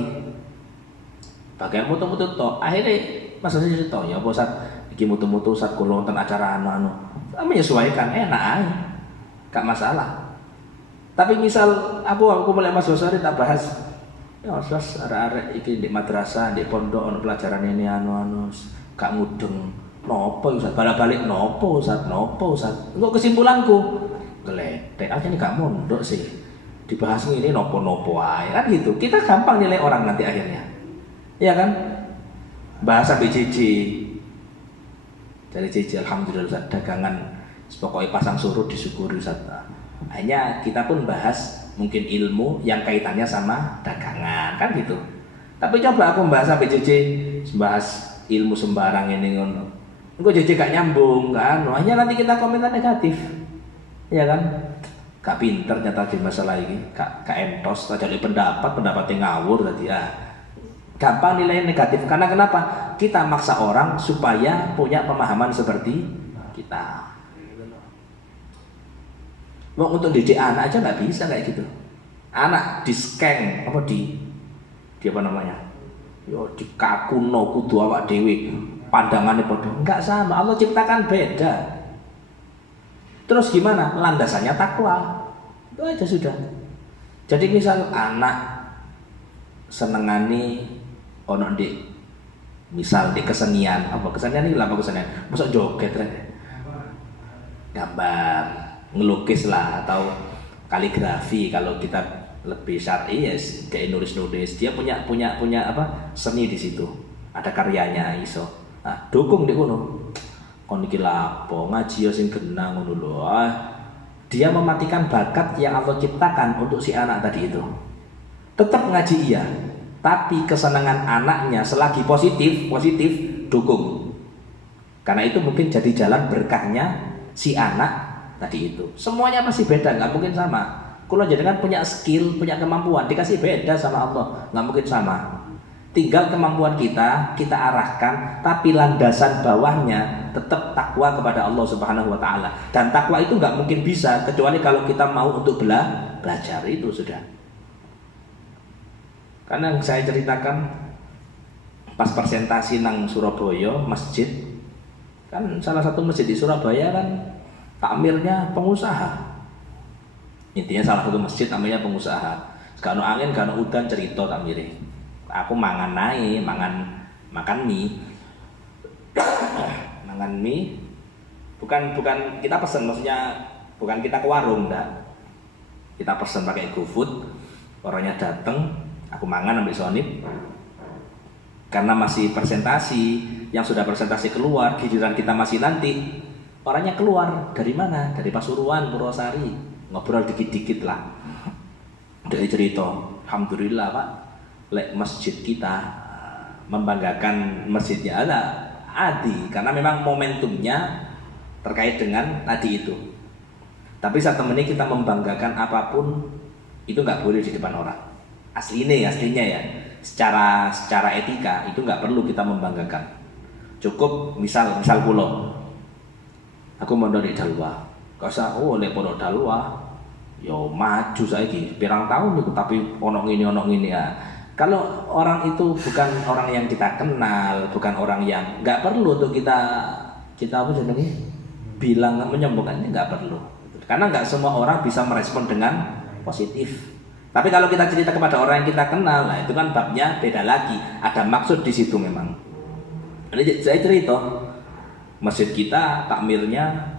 Bagian mutu-mutu tok. Akhirnya Mas Basori cerita, ya apa Ustaz, iki mutu-mutu Ustaz kula wonten acara anu-anu. Menyesuaikan enak ae. Gak masalah. Tapi misal aku mulai Mas Basori tak bahas, ya Ustaz arek-arek iki di madrasah, di pondok ono pelajaran ini anu-anu, gak mudeng. Nopo Ustaz, balik-balik nopo Ustaz. Engko kesimpulanku, gledek aja nih gak mondok sih. Dibahas ini nopo-nopo aja kan gitu. Kita gampang nilai orang nanti akhirnya. Iya kan? Bahasa BJJ. Dari JJ alhamdulillah Ustaz, dagangan pokoknya pasang surut disyukuri Ustaz. Hanya kita pun bahas mungkin ilmu yang kaitannya sama dagangan kan gitu. Tapi coba aku bahas BJJ, bahas ilmu sembarang ini ngono. Engko JJ gak nyambung kan. Hanya nanti kita komentar negatif. Iya kan? Gak pinter nyata di masalah ini, gak entos, tak jadi pendapatnya ngawur tadi ya. Gampang nilai negatif karena kenapa? Kita maksa orang supaya punya pemahaman seperti kita. Mau untuk didik anak aja nggak bisa kayak gitu. Anak di skeng apa di apa namanya? Yo di kakuno kudu awak dewi pandangannya bodoh. Enggak sama. Allah ciptakan beda. Terus gimana? Landasannya takwa. Itu aja sudah. Jadi misal anak senengani ono di misal di kesenian, apa kesenian ini apa kesenian? Masuk joget rek. Gambar, ngelukis lah atau kaligrafi kalau kita lebih syar'i ya kayak nulis-nulis. Dia punya apa? Seni di situ. Ada karyanya iso. Nah, dukung di kono. Kon iki lapo ngaji ya sing genah ngono lho. Dia mematikan bakat yang Allah ciptakan untuk si anak tadi itu. Tetap ngaji iya, tapi kesenangan anaknya selagi positif dukung. Karena itu mungkin jadi jalan berkahnya si anak tadi itu. Semuanya pasti beda, nggak mungkin sama. Kalau jenengan punya skill, punya kemampuan, dikasih beda sama Allah, nggak mungkin sama. Tinggal kemampuan kita arahkan, tapi landasan bawahnya tetap takwa kepada Allah Subhanahu wa taala. Dan takwa itu nggak mungkin bisa kecuali kalau kita mau untuk belajar, itu sudah. Karena yang saya ceritakan pas presentasi nang Surabaya masjid, kan salah satu masjid di Surabaya kan takmirnya pengusaha. Intinya salah satu masjid takmirnya pengusaha. Gak ada angin, gak ada udan, cerita takmirnya. Aku makan mie mangan mie bukan kita pesen, maksudnya bukan kita ke warung, enggak, kita pesen pakai GoFood, orangnya dateng, aku mangan ambil sonip karena masih presentasi, yang sudah presentasi keluar, giliran kita masih nanti, orangnya keluar dari mana? Dari Pasuruan, Purwosari, ngobrol dikit-dikit lah, dari cerita, alhamdulillah Pak, lek masjid kita membanggakan masjidnya ada adi karena memang momentumnya terkait dengan tadi itu. Tapi saat temennya kita membanggakan apapun itu nggak boleh di depan orang. Aslinya ya secara etika itu nggak perlu kita membanggakan. Cukup misal pulau, aku mau dari Dalwa, kau usah oleh pondok Dalwa, yo maju saya pirang tahun itu tapi onok ini ya. Kalau orang itu bukan orang yang kita kenal, bukan orang yang nggak perlu untuk kita apa jadinya bilang menyombongkannya, nggak perlu. Karena nggak semua orang bisa merespon dengan positif. Tapi kalau kita cerita kepada orang yang kita kenal, nah itu kan babnya beda lagi. Ada maksud di situ memang. Jadi saya cerita masjid kita takmirnya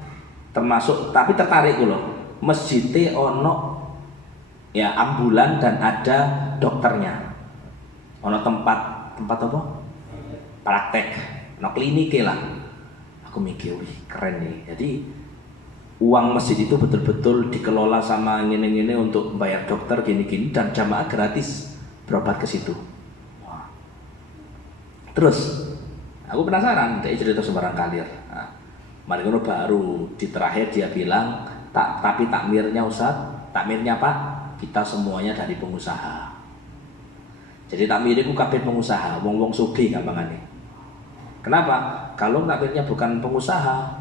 termasuk, tapi tertarik loh. Masjidnya ono ya ambulan dan ada dokternya. Ono tempat apa? Praktek, ono klinik lah. Aku mikir, wih keren nih. Jadi uang masjid itu betul-betul dikelola sama ngene-ngene untuk bayar dokter gini-gini dan jamaah gratis berobat ke situ. Wah. Terus aku penasaran, dia cerita sembarang kalir. Nah, mari ngono baru di terakhir dia bilang, tapi takmirnya Ustaz, takmirnya Pak, kita semuanya dari pengusaha. Jadi takmirnya ku kabeh pengusaha, wong-wong sugih gampangane. Kenapa? Kalau takmirnya bukan pengusaha,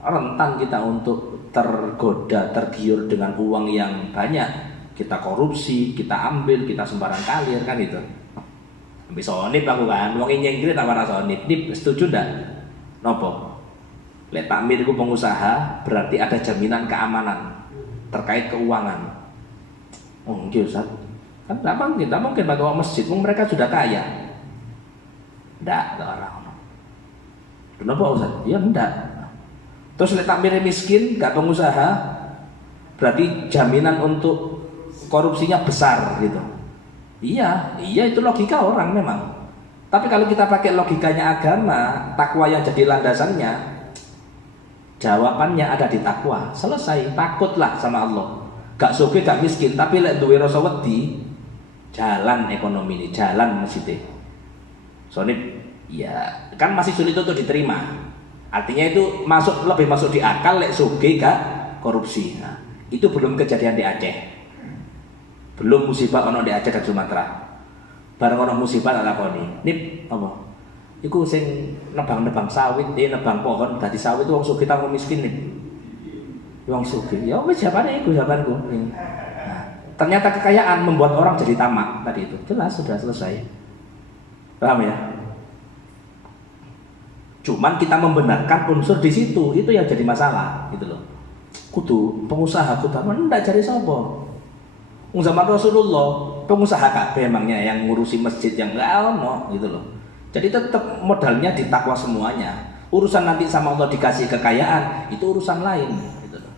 rentan kita untuk tergoda, tergiur dengan uang yang banyak. kita korupsi, kita ambil, kita sembarang kalir kan itu. Ambil sonip aku kan, wong nyengkir tak warna sonip. Nip setuju ndak? Nopo? Lek takmir itu pengusaha berarti ada jaminan keamanan terkait keuangan. Oh nggih Ustaz. Kan tidak mungkin pakai uang masjid, mereka sudah kaya. Ndak orang. Kenapa Ustaz? Ya ndak. Terus lek takmir miskin, gak pengusaha, berarti jaminan untuk korupsinya besar gitu. Iya itu logika orang memang. Tapi kalau kita pakai logikanya agama, takwa yang jadi landasannya, jawabannya ada di takwa. Selesai, takutlah sama Allah. Gak sugih gak miskin, tapi lek duwe rasa wedi, jalan ekonomi ini, jalan masjid. Soalnya ya kan masih sulit untuk diterima. Artinya itu lebih masuk di akal lek sugih gak korupsi. Nah, itu belum kejadian di Aceh. Belum musibah ono di Aceh dan Sumatera. Bareng ono musibah tak lakoni. Nip apa? Iku sing nebang-nebang sawit, nebang pohon dadi sawit wong sugih ta wong miskin nih. Wong sugih. Ya wis jawabane iku jawabanku. Nah, ternyata kekayaan membuat orang jadi tamak tadi itu. Jelas sudah selesai. Paham ya? Cuman kita membenarkan unsur di situ, itu yang jadi masalah gitu loh. Kudu pengusaha kudu ndak cari sapa. Zaman Rasulullah pengusaha kabeh emangnya yang ngurusi masjid yang enggak ono gitu loh. Jadi tetap modalnya ditakwa semuanya. Urusan nanti sama Allah dikasih kekayaan itu urusan lain gitu loh.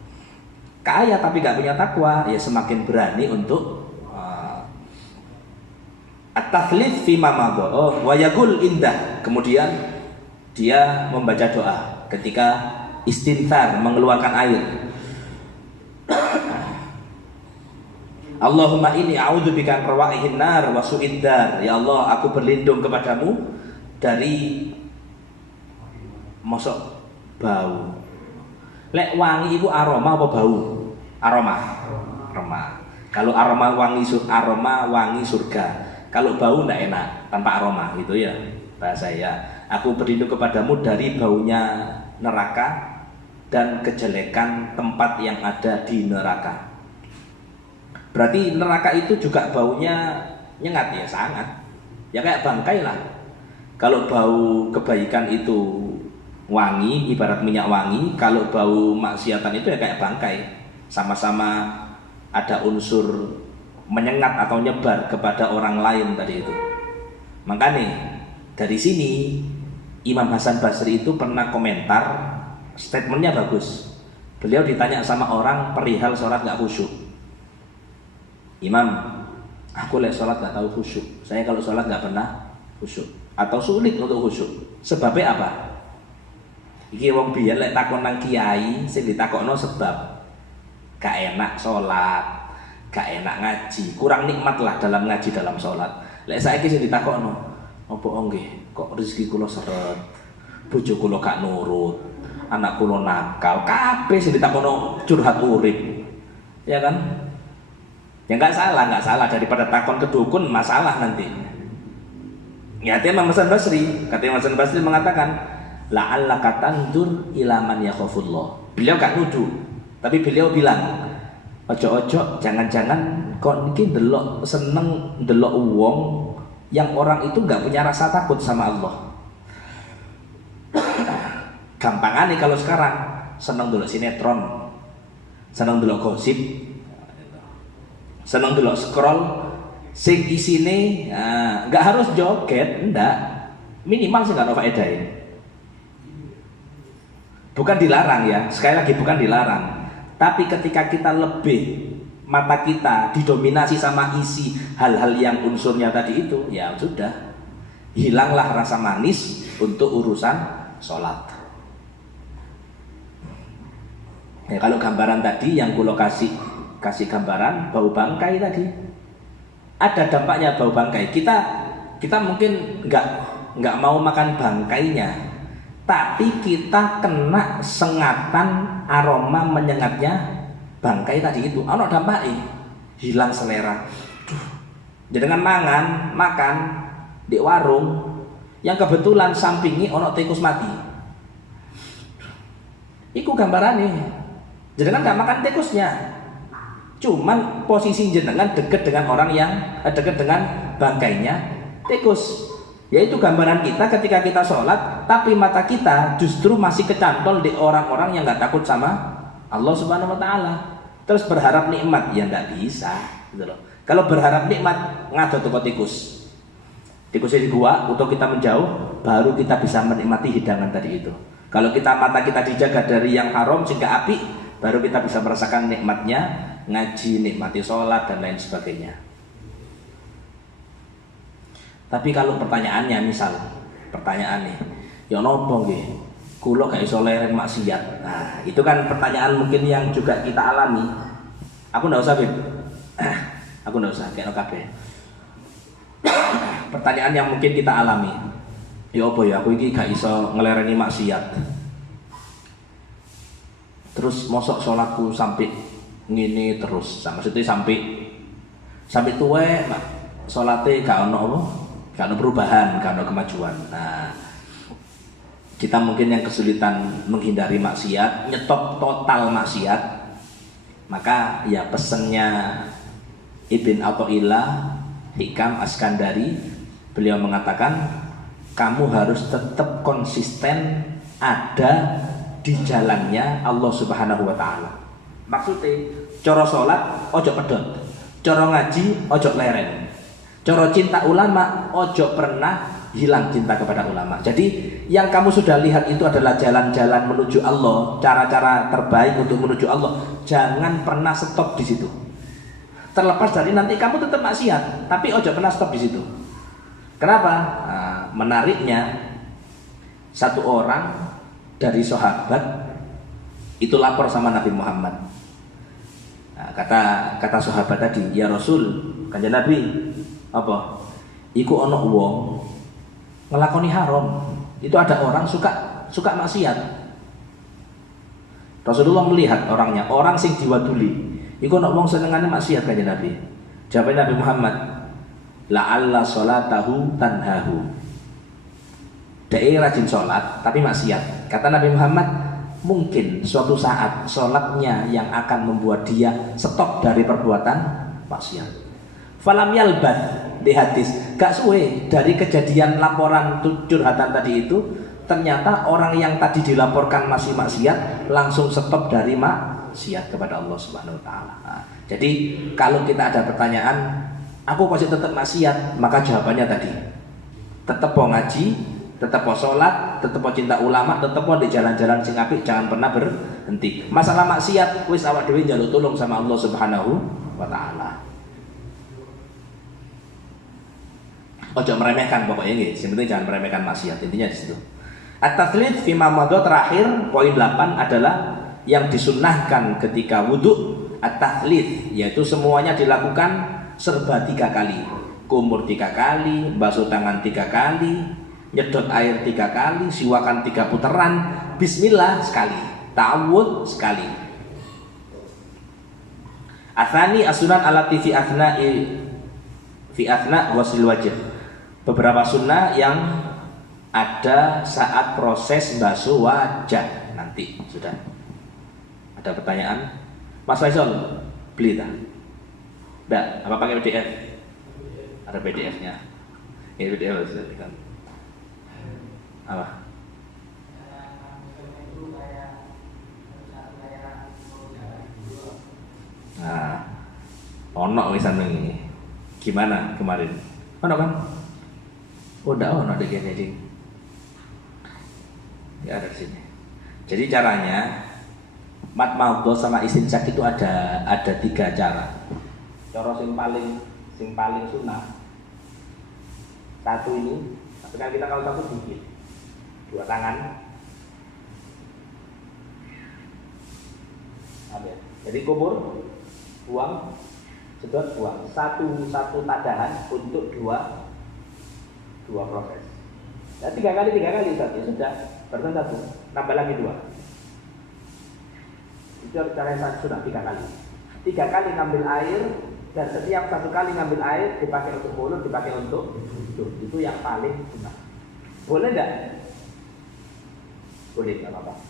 Kaya tapi gak punya takwa ya semakin berani untuk at-tathlits fi ma madha. Wa yaqul indah. Kemudian dia membaca doa ketika istinthar mengeluarkan air. Allahumma inni a'udzubika min rawaihin nar wa su'id dar. Ya Allah, aku berlindung kepadamu dari mosok bau. Lek wangi itu aroma apa bau? Aroma. Kalau aroma wangi surga. Kalau bau ndak enak tanpa aroma gitu ya. Bahasa ya. Aku berlindung kepadamu dari baunya neraka dan kejelekan tempat yang ada di neraka. Berarti neraka itu juga baunya nyengat ya, sangat. Ya kayak bangkai lah. Kalau bau kebaikan itu wangi, ibarat minyak wangi. Kalau bau maksiatan itu ya kayak bangkai. Sama-sama ada unsur menyengat atau nyebar kepada orang lain tadi itu. Makanya dari sini Imam Hasan Basri itu pernah komentar, statementnya bagus. Beliau ditanya sama orang perihal sholat gak khusyuk. Imam, aku lek sholat gak tahu khusyuk. Saya kalau sholat gak pernah khusyuk atau sulit untuk khusyuk. Sebabnya apa? Iki wong biyen lek takon nang kiai, sing ditakokno sebab gak enak sholat, gak enak ngaji, kurang nikmat lah dalam ngaji dalam sholat. Lek saiki sing ditakokno, apa nggih kok rezeki kula seret, bojo kula gak nurut, anak kula nakal, kabeh sing ditakokno curhat urip. Ya kan? Ya nggak salah daripada takon ke dukun masalah nanti. Ya Imam Hasan Basri, kata Imam Hasan Basri mengatakan la'allaka tandur ila man yakhafullah. Beliau gak nuduh, tapi beliau bilang ojo-ojo jangan-jangan kok niki seneng ndelok wong yang orang itu nggak punya rasa takut sama Allah. Gampangan nih kalau sekarang seneng ndelok sinetron, seneng ndelok gosip, seneng delok scroll sing isine nggak harus joget, ndak, minimal sih nggak ada faedahnya. Bukan dilarang ya, sekali lagi bukan dilarang, tapi ketika kita lebih mata kita didominasi sama isi hal-hal yang unsurnya tadi itu, ya sudah hilanglah rasa manis untuk urusan sholat. Ya, kalau gambaran tadi yang kulo kasih gambaran bau bangkai tadi, ada dampaknya bau bangkai. Kita mungkin nggak mau makan bangkainya, tapi kita kena sengatan aroma menyengatnya bangkai tadi itu. Ono dampaknya, hilang selera. Jadi dengan makan di warung yang kebetulan sampingi ono tikus mati. Iku gambarannya. Jadi kan nggak makan tikusnya. Cuman posisi jenengan dekat dengan orang yang dekat dengan bangkainya tikus. Yaitu gambaran kita ketika kita sholat, tapi mata kita justru masih kecantol di orang-orang yang nggak takut sama Allah Subhanahu Wa Taala. Terus berharap nikmat ya nggak bisa, gitu loh. Kalau berharap nikmat ngadoh tuh tikus. Tikusnya di gua, untuk kita menjauh, baru kita bisa menikmati hidangan tadi itu. Kalau kita mata kita dijaga dari yang haram sehingga api, baru kita bisa merasakan nikmatnya ngaji, nikmati sholat dan lain sebagainya. Tapi kalau pertanyaannya misal, pertanyaannya, ya nopo nggih, kula gak iso lereng maksiat. Nah, itu kan pertanyaan mungkin yang juga kita alami. Aku ndak usah, Bib. Aku ndak usah kayak kabeh. Pertanyaan yang mungkin kita alami. Ya apa ya, aku iki gak iso ngelereni maksiat. Terus mosok sholatku sampai ngene terus, maksudnya sampai tuwe sholatnya gak ono apa? Gak ono perubahan, gak ono kemajuan. Nah, kita mungkin yang kesulitan menghindari maksiat, nyetop total maksiat, maka ya pesennya Ibn Athaillah Hikam Askandari, beliau mengatakan kamu harus tetap konsisten ada di jalannya Allah Subhanahu Wa Taala. Maksudnya, coro sholat ojo pedot, coro ngaji ojo lereng, coro cinta ulama ojo pernah hilang cinta kepada ulama. Jadi yang kamu sudah lihat itu adalah jalan-jalan menuju Allah, cara-cara terbaik untuk menuju Allah. Jangan pernah stop di situ. Terlepas dari nanti kamu tetap maksiat, tapi ojo pernah stop di situ. Kenapa? Nah, menariknya satu orang dari sahabat itu lapor sama Nabi Muhammad. Nah, kata sahabat tadi, ya Rasul, kanjeng Nabi, apa? Iku ono wong ngelakoni haram. Itu ada orang suka maksiat. Rasulullah melihat orangnya, orang sing diwaduli. Iku ono wong senengane maksiat kanjeng Nabi. Jawab Nabi Muhammad, la'alla sholatahu tanhahu. Dia rajin sholat tapi maksiat. Kata Nabi Muhammad, mungkin suatu saat sholatnya yang akan membuat dia stop dari perbuatan maksiat. Falam yalbath di hadis, gak suwe dari kejadian laporan curhatan tadi itu, ternyata orang yang tadi dilaporkan masih maksiat langsung stop dari maksiat kepada Allah Subhanahu Wa Taala. Nah, jadi kalau kita ada pertanyaan, aku pasti tetap maksiat, maka jawabannya tadi, tetap mau ngaji, tetap mau sholat, tetap mau cinta ulama, tetap mau di jalan-jalan sing apik, jangan pernah berhenti. Masalah maksiat, wis awak dhewe njaluk tulung sama Allah Subhanahu Wa Taala. Ojo meremehkan pokoknya nggih, sing penting jangan meremehkan maksiat, intinya di situ. At-tathlits fi mamado terakhir poin 8 adalah yang disunnahkan ketika wudhu. At-tathlits yaitu semuanya dilakukan serba 3 kali. Kumur 3 kali, basuh tangan 3 kali, nyedot air 3 kali, siwakan 3 putaran, bismillah sekali, ta'awudz sekali. Atsani as-sunan allati fi athna ghusl wajh. Beberapa sunnah yang ada saat proses basuh wajah. Nanti sudah ada pertanyaan, Mas Faisal beli tak? Enggak, apa pakai PDF? Ada PDF-nya. Ini PDF kan. Apa? Nah, ono wisan ini. Gimana kemarin? Ono kan? Oh, enggak ono di sini. Ya ada di sini. Jadi caranya mat maudhu sama istinsak itu ada 3 cara. Cara sing paling sunnah. Satu ini, tapi kan kita kalau satu dikit. 2 tangan. Jadi kubur, buang, sedot, buang. Satu tadahan untuk dua proses. Ya, 3 kali Ustaz, ya sudah, berarti 1, tambah lagi 2. Itu cara yang sudah 3 kali. 3 kali ngambil air, dan setiap 1 kali ngambil air dipakai untuk mulut, dipakai untuk hidung. Itu yang paling sunnah. Boleh enggak? Boleh, enggak apa-apa.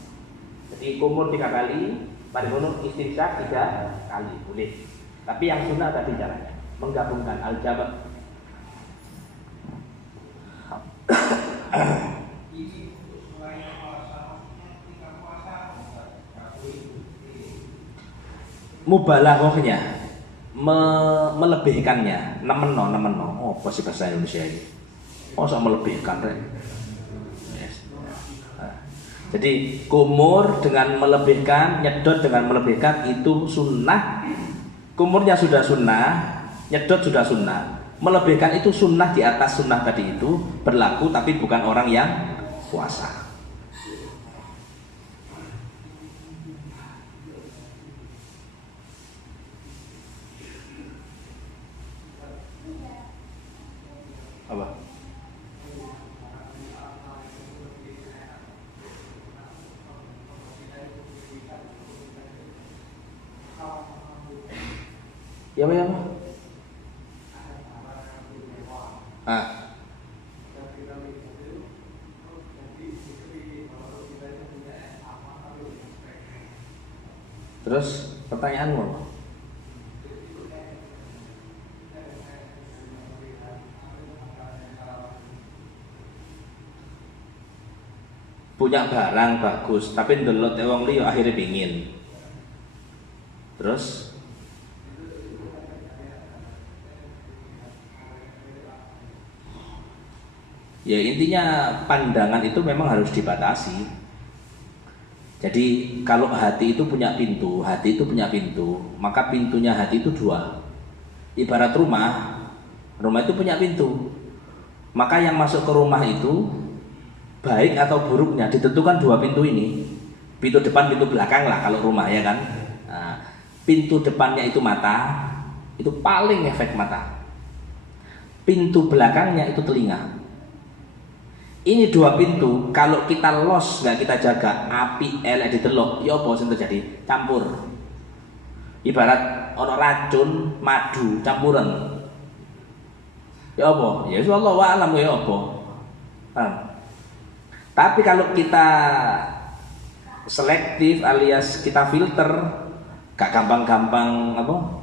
Jadi kumur 3 kali, pada gunung istinsyak 3 kali, boleh. Tapi yang sunnah tadi caranya menggabungkan al-jama'. Mubalaghahnya, melebihkannya, nemeno. Oh, apa sih bahasa Indonesia ini? Oh, sok melebihkan rek. Yes. Jadi kumur dengan melebihkan, nyedot dengan melebihkan itu sunnah. Kumurnya sudah sunnah, nyedot sudah sunnah. Melebihkan itu sunnah di atas sunnah tadi itu berlaku, tapi bukan orang yang puasa. Apa? Ya apa ya apa? Terus pertanyaanmu apa? Punya barang bagus tapi ndelok wong liya akhirnya pingin. Terus ya intinya pandangan itu memang harus dibatasi. Jadi kalau hati itu punya pintu, maka pintunya hati itu dua. Ibarat rumah itu punya pintu. Maka yang masuk ke rumah itu baik atau buruknya ditentukan dua pintu ini. Pintu depan, pintu belakang lah kalau rumah ya kan. Nah, pintu depannya itu mata, itu paling efek mata. Pintu belakangnya itu telinga. Ini dua pintu, kalau kita los nggak kita jaga, api elek ditelok, ya apa sing terjadi? Campur. Ibarat ono racun, madu campuran. Ya apa? Ya wallahu a'lam ya apa. Paham? Tapi kalau kita selektif alias kita filter, gak gampang-gampang apa?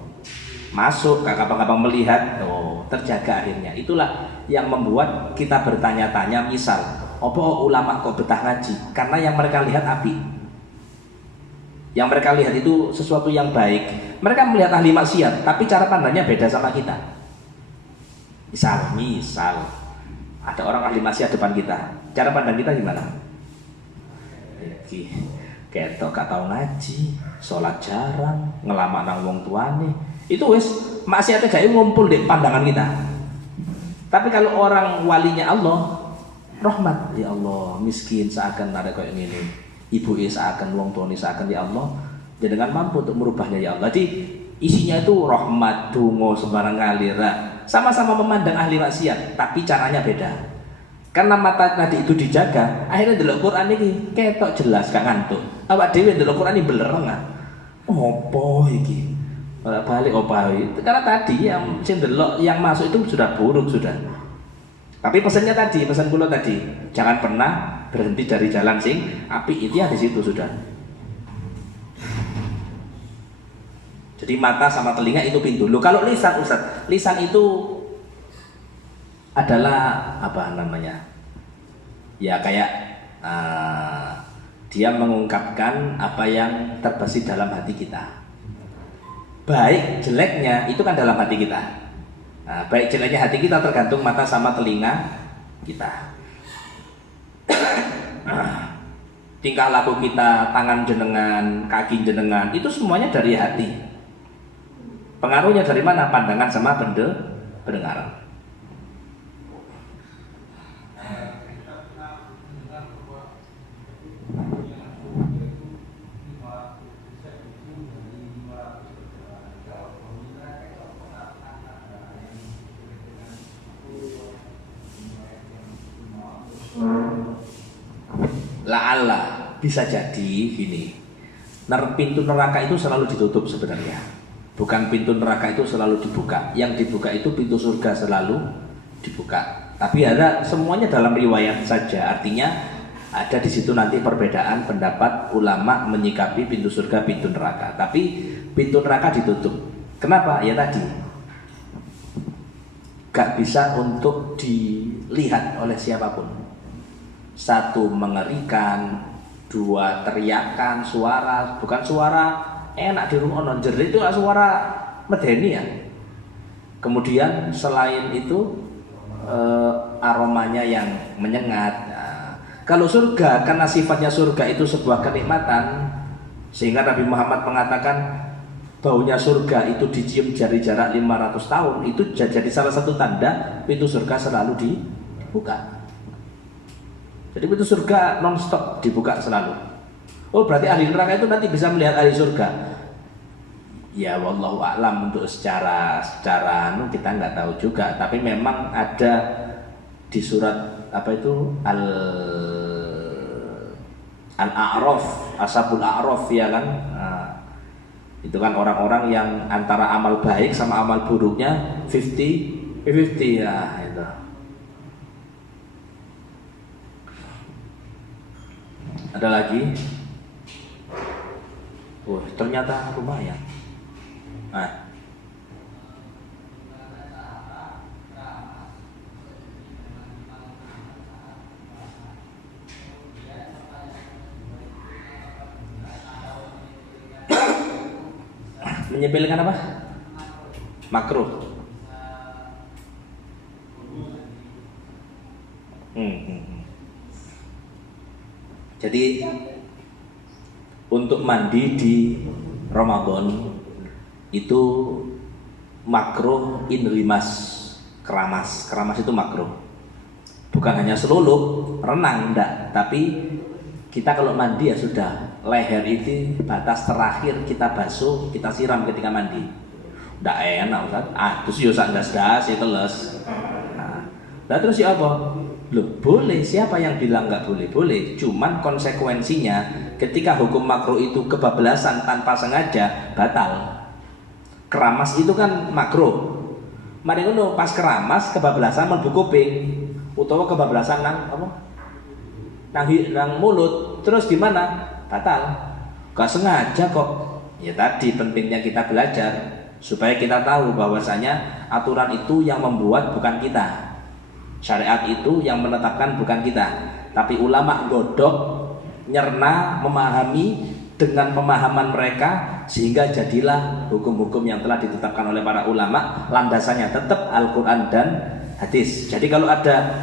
Masuk, gak gampang-gampang melihat, oh terjaga akhirnya. Itulah yang membuat kita bertanya-tanya, misal apa ulama kok betah ngaji? Karena yang mereka lihat api, yang mereka lihat itu sesuatu yang baik. Mereka melihat ahli maksiat, tapi cara pandangnya beda sama kita. Misal ada orang ahli maksiat depan kita, cara pandang kita gimana? Ketok gak tau ngaji, sholat jarang, ngelamak nang wong tuane. Itu wis maksiatnya gak ngumpul di pandangan kita. Tapi kalau orang walinya Allah, rahmat, ya Allah, miskin seakan ada kayak gini, ibu seakan, wong tuane seakan, ya Allah, jangan mampu untuk merubahnya ya Allah. Jadi isinya itu rahmat, dungo, sembarang ngalir. Sama-sama memandang ahli maksiat, tapi caranya beda. Karena mata tadi itu dijaga, akhirnya delok Quran ini ketok jelas, gak ngantuk. Awak dhewe delok Quran ini belereng. Opo iki? Balik opo iki? Karena tadi yang sing delok yang masuk itu sudah buruk sudah. Tapi pesannya tadi, pesan kula tadi, jangan pernah berhenti dari jalan sing api, itu ya di situ sudah. Jadi mata sama telinga itu pintu. Loh, kalau lisan Ustaz, lisan itu adalah apa namanya? Ya kayak dia mengungkapkan apa yang terbesit dalam hati kita. Baik jeleknya itu kan dalam hati kita. Nah, baik jeleknya hati kita tergantung mata sama telinga kita. Tingkah laku kita, tangan jenengan, kaki jenengan, itu semuanya dari hati. Pengaruhnya dari mana? Pandangan sama pendengaran. La'alla bisa jadi gini. Pintu neraka itu selalu ditutup sebenarnya. Bukan pintu neraka itu selalu dibuka. Yang dibuka itu pintu surga selalu dibuka. Tapi ada semuanya dalam riwayat saja. Artinya ada di situ nanti perbedaan pendapat ulama menyikapi pintu surga, pintu neraka. Tapi pintu neraka ditutup. Kenapa? Ya tadi, gak bisa untuk dilihat oleh siapapun. Satu, mengerikan. Dua, teriakan, suara, bukan suara enak dirungokno, jerit itu suara medeni ya. Kemudian selain itu aromanya yang menyengat. Nah, kalau surga, karena sifatnya surga itu sebuah kenikmatan, sehingga Nabi Muhammad mengatakan baunya surga itu dicium dari jarak 500 tahun, itu jadi salah satu tanda pintu surga selalu dibuka. Jadi pintu surga non-stop dibuka selalu. Oh, berarti ahli neraka itu nanti bisa melihat ahli surga. Ya wallahu a'lam, untuk secara kita nggak tahu juga, tapi memang ada di surat apa itu Al-A'raf, Ashabul A'raf ya kan. Nah, itu kan orang-orang yang antara amal baik sama amal buruknya 50-50 ya itu. Ada lagi? Oh, ternyata lumayan. Nah. Menyepelekan apa? Makruh. Jadi untuk mandi di Ramadan itu makruh in rimas, keramas itu makruh. Bukan hanya selulup, renang enggak, tapi kita kalau mandi ya sudah, leher itu batas terakhir kita basuh, kita siram ketika mandi. Enggak enak Ustaz. Terus yo sak ndas-ndas ya teles. Nah, terus ya apa? Loh, boleh, siapa yang bilang nggak boleh? Boleh, cuman konsekuensinya ketika hukum makruh itu kebablasan tanpa sengaja, batal. Keramas itu kan makruh. Mari ngono pas keramas kebablasan mlebu kuping utawa kebablasan nang apa? Nang mulut, terus gimana? Batal. Gak sengaja kok. Ya tadi pentingnya kita belajar supaya kita tahu bahwasanya aturan itu yang membuat bukan kita. Syariat itu yang menetapkan bukan kita, tapi ulama godok, nyerna, memahami dengan pemahaman mereka sehingga jadilah hukum-hukum yang telah ditetapkan oleh para ulama. Landasannya tetap Al-Quran dan hadis. Jadi kalau ada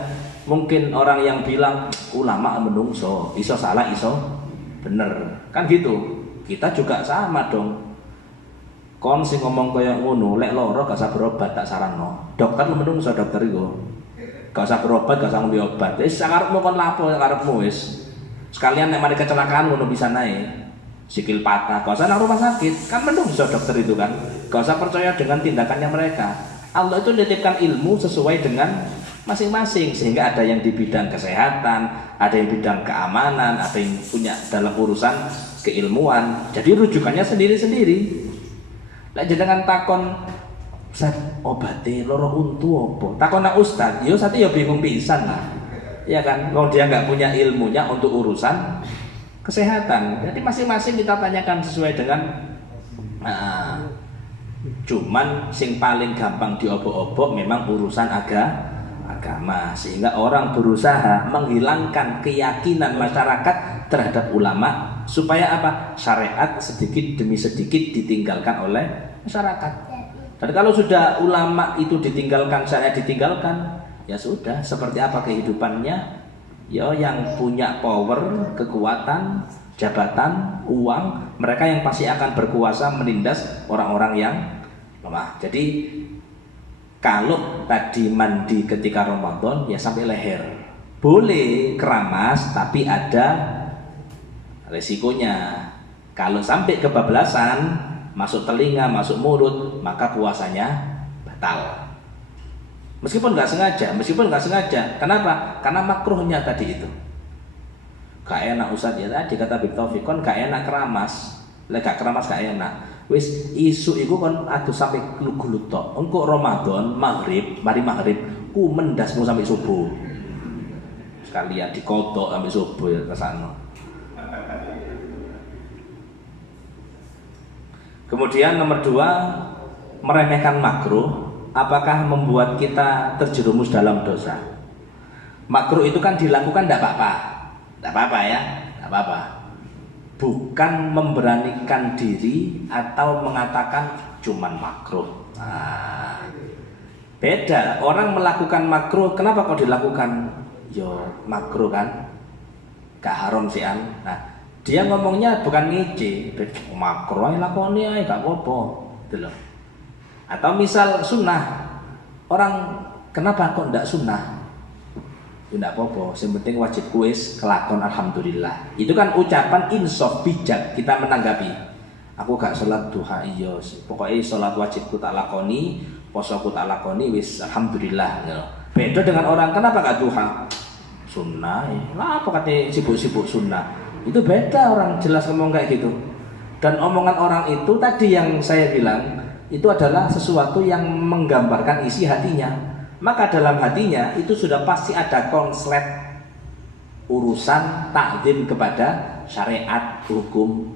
mungkin orang yang bilang ulama menungso, iso salah iso bener, kan gitu. Kita juga sama dong. Kon sing ngomong kaya ngono, lek loro gak usah berobat, tak saranno. Dokter menungso, dokter iku gak usah berobat, gak usah ngombe obat. Wis sakarepmu kon lapo sakarepmu wis. Sekalian nek mari kecelakaan ngono bisa naik. Sikil patah, gak usah nang rumah sakit. Kan menungso dokter itu kan. Gak usah percaya dengan tindakannya mereka. Allah itu menitipkan ilmu sesuai dengan masing-masing, sehingga ada yang di bidang kesehatan, ada yang bidang keamanan, ada yang punya dalam urusan keilmuan. Jadi rujukannya sendiri-sendiri. Lek jenengan takon Ustaz, obate loro untu apa? Takona Ustaz, yo sate yo bingung pisan lah. Ya kan, kalau dia nggak punya ilmunya untuk urusan kesehatan. Jadi masing-masing kita tanyakan sesuai dengan cuman sing paling gampang diobok-obok memang urusan agama, sehingga orang berusaha menghilangkan keyakinan masyarakat terhadap ulama supaya apa? Syariat sedikit demi sedikit ditinggalkan oleh masyarakat. Dan kalau sudah ulama itu ditinggalkan, syariat ditinggalkan, ya sudah, seperti apa kehidupannya? Ya yang punya power, kekuatan, jabatan, uang, mereka yang pasti akan berkuasa menindas orang-orang yang lemah. Jadi kalau tadi mandi ketika Ramadan ya sampai leher. Boleh keramas tapi ada resikonya. Kalau sampai kebablasan, masuk telinga, masuk mulut, maka puasanya batal. Meskipun nggak sengaja. Kenapa? Karena makruhnya tadi itu. Gak enak Ustaz ya tadi kata Bik Taufik, kon gak enak keramas. Lek gak keramas gak enak. Wis isu iku kon aduh sampai gulu-gulu tok. Engko Ramadan maghrib, mari maghrib ku mendasmu sampai subuh. Sekalian dikodok sampai subuh ya kesana. Kemudian nomor 2, meremehkan makruh, apakah membuat kita terjerumus dalam dosa? Makruh itu kan dilakukan tidak apa-apa, tidak apa-apa ya, tidak apa-apa. Bukan memberanikan diri atau mengatakan cuman makruh. Nah, beda. Orang melakukan makruh, kenapa kok dilakukan? Yo makruh kan, gak haram sih an. Nah, dia ngomongnya bukan ngece, makruh ae lakoni ae gak apa-apa, gitu loh. Atau misal sunnah, orang kenapa kok ndak sunnah? Ya ndak apa-apa, yang penting wajib kuis kelakon alhamdulillah. Itu kan ucapan insaf bijak kita menanggapi. Aku gak sholat duha iya, pokoknya sholat wajibku tak lakoni, posoku tak lakoni, wis alhamdulillah. Beda dengan orang kenapa gak duha? Sunnah, lah apa katanya sibuk-sibuk sunnah? Itu beda, orang jelas ngomong kayak gitu. Dan omongan orang itu tadi yang saya bilang, itu adalah sesuatu yang menggambarkan isi hatinya. Maka dalam hatinya itu sudah pasti ada konslet urusan takzim kepada syariat hukum.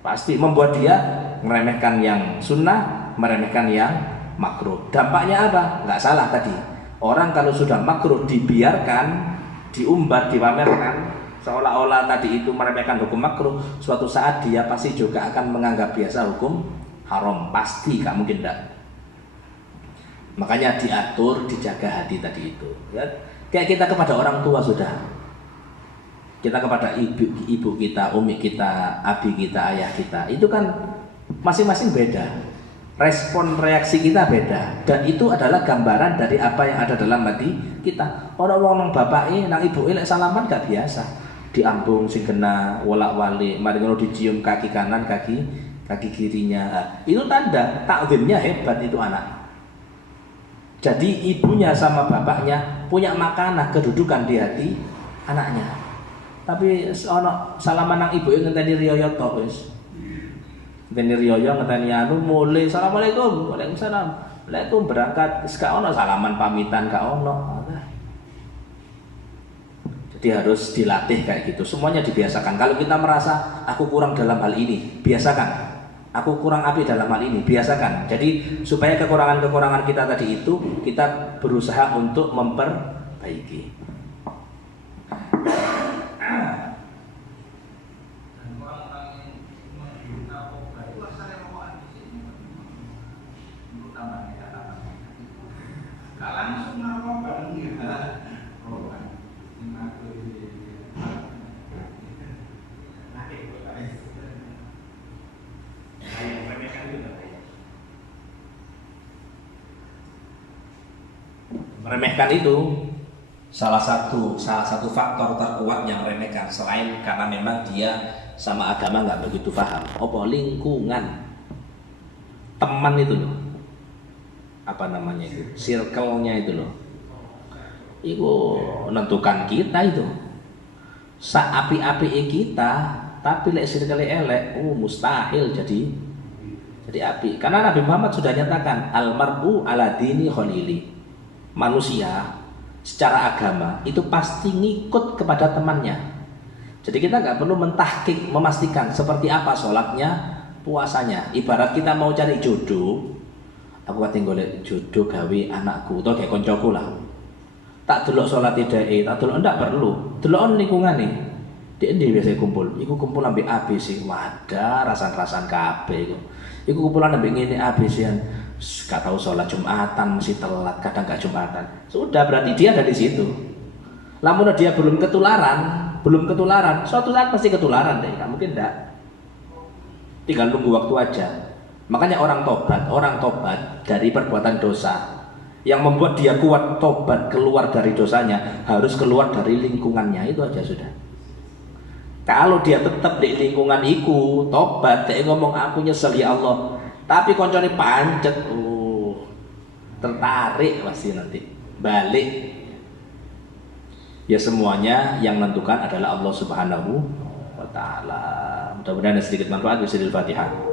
Pasti membuat dia meremehkan yang sunnah, meremehkan yang makruh. Dampaknya apa? Nggak salah tadi. Orang kalau sudah makruh dibiarkan, diumbar, dipamerkan, seolah-olah tadi itu meremehkan hukum makruh, suatu saat dia pasti juga akan menganggap biasa hukum haram, pasti, gak mungkin enggak. Makanya diatur, dijaga hati tadi itu ya. Kayak kita kepada orang tua sudah, kita kepada ibu kita, umi kita, abi kita, ayah kita, itu kan masing-masing beda, respon reaksi kita beda, dan itu adalah gambaran dari apa yang ada dalam hati kita. Orang-orang bapak nang ibu lek salaman gak biasa, diambung sing kena wolak-walik, mari ngono dicium kaki kanan, kaki kirinya. Itu tanda takzimnya hebat itu anak. Jadi ibunya sama bapaknya punya makanah kedudukan di hati anaknya. Tapi ono salaman nang ibu ngenteni riyo tok wis. Ngenteni riyo ngenteni anu mulai assalamualaikum, waalaikumsalam. Lek tuh berangkat wis gak ono salaman pamitan gak ono. Jadi harus dilatih kayak gitu. Semuanya dibiasakan. Kalau kita merasa aku kurang dalam hal ini, biasakan. Aku kurang api dalam hal ini, biasakan. Jadi supaya kekurangan-kekurangan kita tadi itu kita berusaha untuk memperbaiki. Meremehkan itu salah satu faktor terkuat yang meremehkan, selain karena memang dia sama agama nggak begitu paham. Lingkungan, teman itu loh, apa namanya itu, circle-nya itu loh, itu menentukan kita itu. Api-api kita, tapi lek circle elek, mustahil jadi api. Karena Nabi Muhammad sudah nyatakan almar'u ala dini khalili. Manusia secara agama itu pasti ngikut kepada temannya. Jadi kita nggak perlu mentahkik, memastikan seperti apa sholatnya, puasanya. Ibarat kita mau cari jodoh, aku kate golek jodoh gawe anakku atau kayak koncoku lah. Tak delok sholat dhek, tak delok ndak perlu. Delok lingkungane. Dhek ndi biasa kumpul? Iku kumpul ambek ABC. Wadah, rasan-rasan kabeh iku. Iku kumpulan ambek ngene ABC-an. Gak tahu sholat Jumatan, mesti telat, kadang gak Jumatan. Sudah berarti dia ada di situ. Lamun dia belum ketularan, suatu saat pasti ketularan deh, gak mungkin enggak. Tinggal nunggu waktu aja. Makanya orang tobat dari perbuatan dosa, yang membuat dia kuat tobat keluar dari dosanya, harus keluar dari lingkungannya, itu aja sudah. Kalau dia tetap di lingkungan iku, tobat, dia ngomong aku nyesel ya Allah, tapi koncone pancet, tertarik pasti nanti balik. Ya semuanya yang menentukan adalah Allah Subhanahu wa taala. Mudah-mudahan ada sedikit manfaat. Bismillahirrahmanirrahim.